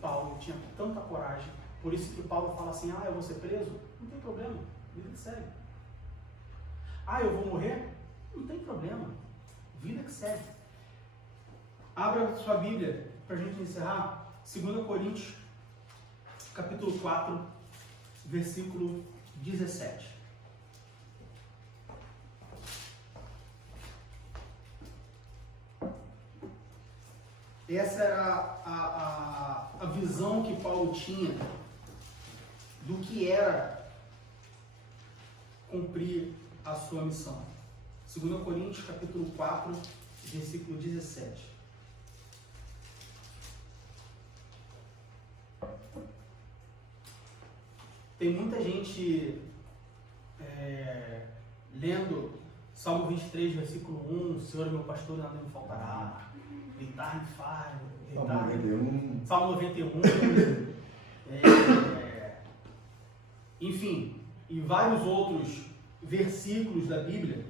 Paulo tinha tanta coragem. Por isso que Paulo fala assim, eu vou ser preso? Não tem problema, vida que segue. Eu vou morrer? Não tem problema, vida que segue. Abra sua Bíblia para a gente encerrar. 2 Coríntios, capítulo 4, versículo 17. Essa era a visão que Paulo tinha do que era cumprir a sua missão. 2 Coríntios, capítulo 4, versículo 17. Tem muita gente lendo Salmo 23, versículo 1, o Senhor é meu pastor, nada me faltará. Deitar e faro, Salmo 91, enfim, e vários outros versículos da Bíblia.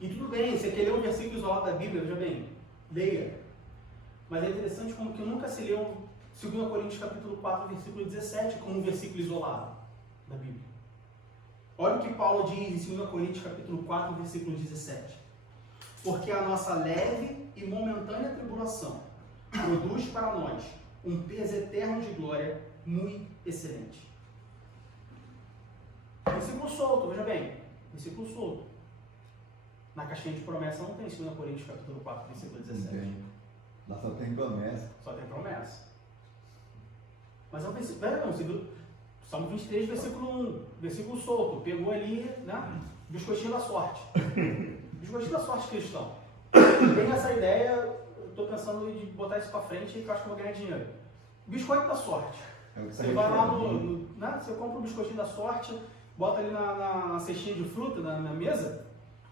E tudo bem, você quer ler um versículo isolado da Bíblia, veja bem, leia. Mas é interessante como que nunca se leu 2 Coríntios capítulo 4, versículo 17 como um versículo isolado da Bíblia. Olha o que Paulo diz em 2 Coríntios capítulo 4, versículo 17. Porque a nossa leve e momentânea tribulação produz para nós um peso eterno de glória muito excelente. Versículo solto, veja bem, versículo solto. Na caixinha de promessa não tem 2 Coríntios capítulo 4, versículo 17. Não tem. Lá só tem promessa. Só tem promessa. Mas é um versículo, Salmo 23, versículo 1, versículo solto. Pegou ali, né? Biscoitinho da sorte. Biscoitinho da sorte cristão. Tem essa ideia, eu estou pensando em botar isso para frente e que eu acho que eu vou ganhar dinheiro. Biscoito da sorte. Você vai lá né? Você compra um biscoitinho da sorte, bota ali na cestinha de fruta, na mesa.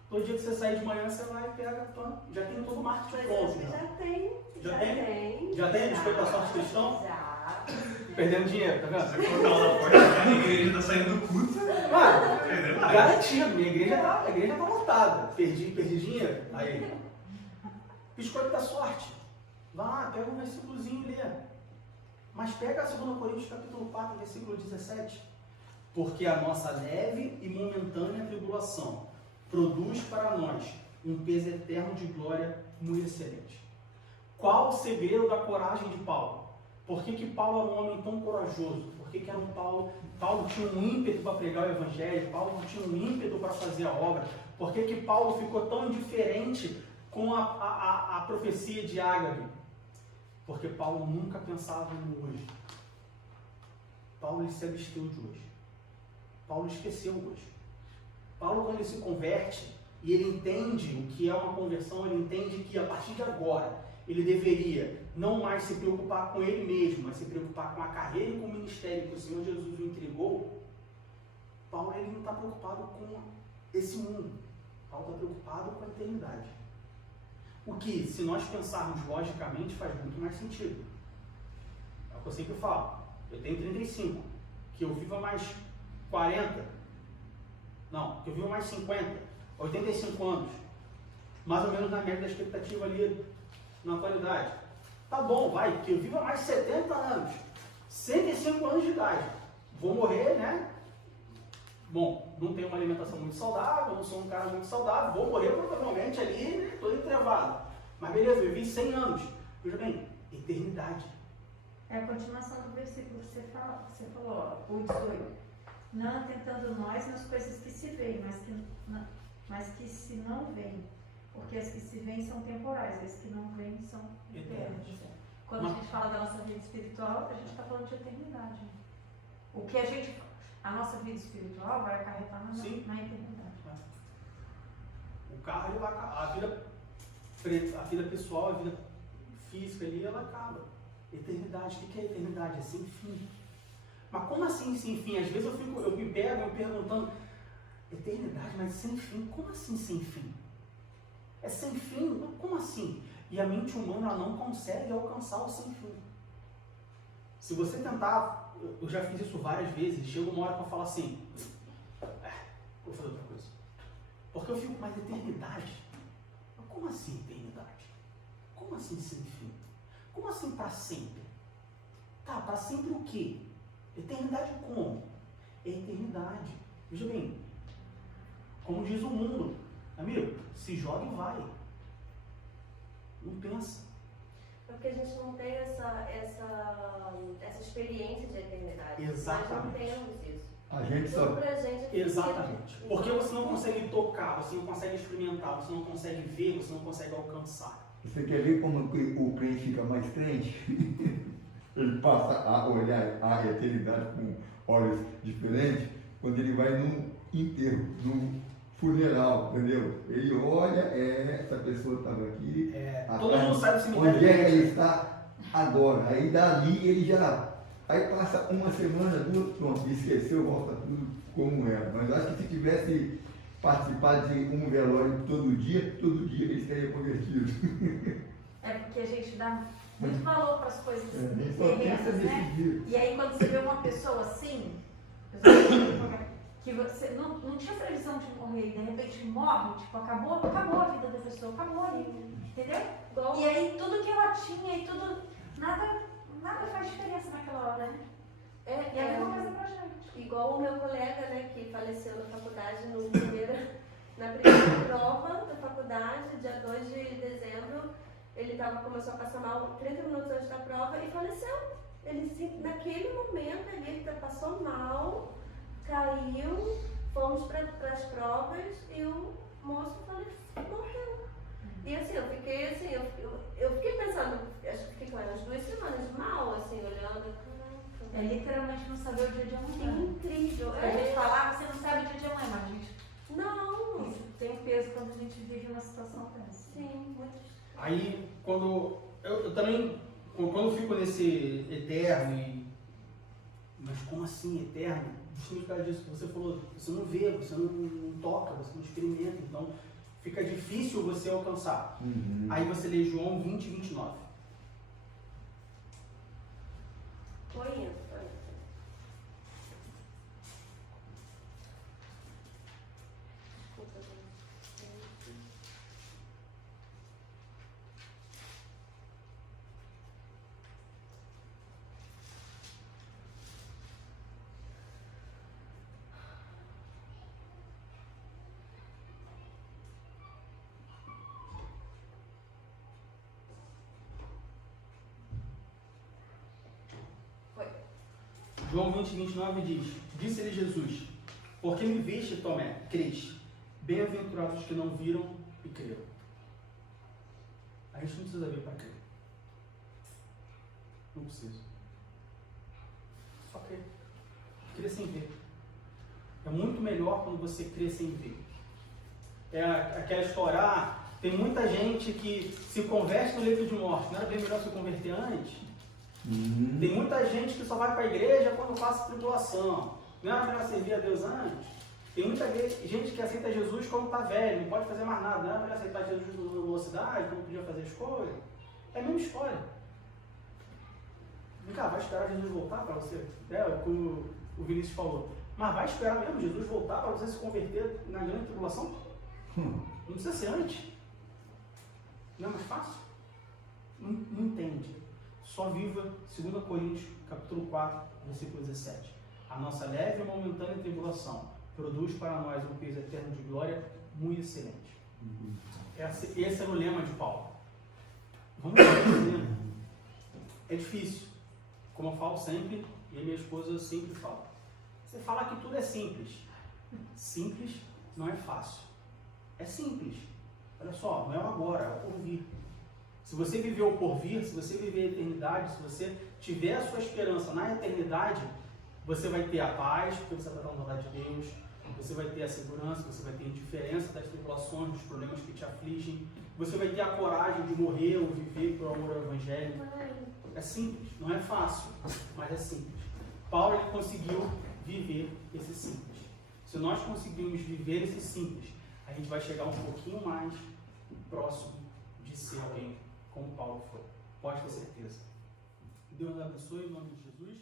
Todo dia que você sair de manhã, você vai e pega, já tem todo o marketing pronto. Já tem biscoito da sorte cristão? Já. Perdendo dinheiro, tá vendo? Você colocar lá na porta, a igreja tá saindo do culto. Mano, garantido, minha igreja tá lotada. Perdi dinheiro. Aí, biscoito da sorte. Vai lá, pega um versículozinho e lê. Mas pega 2 Coríntios capítulo 4, versículo 17. Porque a nossa leve e momentânea tribulação produz para nós um peso eterno de glória muito excelente. Qual o segredo da coragem de Paulo? Por que Paulo era um homem tão corajoso? Por que era Paulo tinha um ímpeto para pregar o evangelho? Paulo tinha um ímpeto para fazer a obra? Por que Paulo ficou tão indiferente com a profecia de Ágabe? Porque Paulo nunca pensava no hoje. Paulo se absteu de hoje. Paulo esqueceu hoje. Paulo, quando ele se converte e ele entende o que é uma conversão, ele entende que a partir de agora ele deveria não mais se preocupar com ele mesmo, mas se preocupar com a carreira e com o ministério que o Senhor Jesus o entregou. Paulo ele não está preocupado com esse mundo. Paulo está preocupado com a eternidade. O que, se nós pensarmos logicamente, faz muito mais sentido. É o que eu sempre falo. Eu tenho 35. Que eu viva mais 40. Não, que eu viva mais 50. 85 anos. Mais ou menos na média da expectativa ali na atualidade. Tá bom, vai, que eu viva mais 70 anos. 105 anos de idade. Vou morrer, né? Bom, não tenho uma alimentação muito saudável, não sou um cara muito saudável, vou morrer provavelmente ali, todo entrevado. Mas beleza, eu vivi 100 anos. Veja bem, eternidade. É a continuação do versículo que você falou, ó, o 18. Não tentando nós nas coisas que se veem, mas que se não veem. Porque as que se veem são temporais, as que não veem são eternas. Quando a gente fala da nossa vida espiritual, a gente está falando de eternidade. O que a nossa vida espiritual vai acarretar na eternidade. O carro, ele vai acabar. A vida pessoal, a vida física ali, ela acaba. Eternidade, o que é eternidade? É sem fim. Mas como assim sem fim? Às vezes eu me pego me perguntando, Eternidade, mas sem fim. Como assim sem fim? É sem fim? Como assim? E a mente humana ela não consegue alcançar o sem fim. Se você tentar, eu já fiz isso várias vezes, chega uma hora que eu falo assim, vou fazer outra coisa. Porque eu fico, mas eternidade? Mas como assim eternidade? Como assim sem fim? Como assim para sempre? Tá, para sempre o quê? Eternidade como? É eternidade. Veja bem, como diz o mundo, amigo, se joga e vai. Não pensa. É porque a gente não tem essa experiência de eternidade. Exatamente. Nós não temos isso. A gente Tudo só. pra gente é Exatamente. Porque você não consegue tocar, você não consegue experimentar, você não consegue ver, você não consegue alcançar. Você quer ver como o crente fica mais crente? Ele passa a olhar a eternidade com olhos diferentes quando ele vai num enterro, num funeral, entendeu? Ele olha, essa pessoa estava aqui. Todo mundo sai do cemitério. Onde é que ele está agora? Aí dali ele já. Aí passa uma semana, duas, pronto, esqueceu, volta tudo como era. Mas acho que se tivesse participado de um velório todo dia ele estaria convertido. É porque a gente dá muito valor para as coisas A gente só pensa terrenas, né? nesse dia. E aí quando você vê uma pessoa assim, que você não tinha previsão de morrer, e de repente morre, tipo, acabou a vida da pessoa, acabou ali, entendeu? Igual, E aí tudo que ela tinha e tudo, nada faz diferença naquela hora, né? E é a mesma coisa pra gente. igual o meu colega, né, que faleceu na faculdade na primeira prova da faculdade, dia 2 de dezembro, ele começou a passar mal 30 minutos antes da prova e faleceu. Ele, naquele momento, ele passou mal, caiu, fomos para as provas e o moço morreu. E assim, eu fiquei assim, eu fiquei pensando, acho que fiquei umas 2 semanas mal, assim, olhando. É literalmente não saber o dia de amanhã. Incrível. A gente fala, você não sabe o dia de amanhã, mas a gente Não. isso tem um peso quando a gente vive uma situação dessa. Sim, muito. Aí, quando eu também, quando eu fico nesse eterno, mas como assim eterno? Justamente por causa disso que você falou, você não vê, você não toca, você não experimenta, então fica difícil você alcançar. Uhum. Aí você lê João 20, 29. Foi indo. Desculpa, gente. João 20, 29 diz, disse-lhe Jesus, porque me viste, Tomé, creste, bem-aventurados os que não viram e creram. A gente não precisa ver para crer. Não precisa. Só crer. Crer sem ver. É muito melhor quando você crê sem ver. É aquela história, tem muita gente que se converte no leito de morte. Não era bem melhor se converter antes? Uhum. Tem muita gente que só vai para a igreja quando passa tribulação. Não era melhor servir a Deus antes? Tem muita gente que aceita Jesus quando está velho, não pode fazer mais nada. Não era melhor aceitar Jesus na velocidade, quando podia fazer escolha? É a mesma história. Vem cá, vai esperar Jesus voltar para você? Como o Vinícius falou. Mas vai esperar mesmo Jesus voltar para você se converter na grande tribulação? Não precisa ser antes. Não é mais fácil? Não entende. Só viva 2 Coríntios, capítulo 4, versículo 17. A nossa leve e momentânea tribulação produz para nós um peso eterno de glória muito excelente. Esse era o lema de Paulo. Vamos ver esse lema. É difícil. Como eu falo sempre, e a minha esposa sempre fala. Você fala que tudo é simples. Simples não é fácil. É simples. Olha só, não é o agora, é o porvir. Se você viver o porvir, se você viver a eternidade, se você tiver a sua esperança na eternidade, você vai ter a paz, porque você vai estar na vontade de Deus, você vai ter a segurança, você vai ter a indiferença das tribulações, dos problemas que te afligem, você vai ter a coragem de morrer ou viver por amor ao Evangelho. É simples, não é fácil, mas é simples. Paulo ele conseguiu viver esse simples. Se nós conseguirmos viver esse simples, a gente vai chegar um pouquinho mais próximo de ser alguém como Paulo foi. Pode ter certeza. Deus abençoe em nome de Jesus.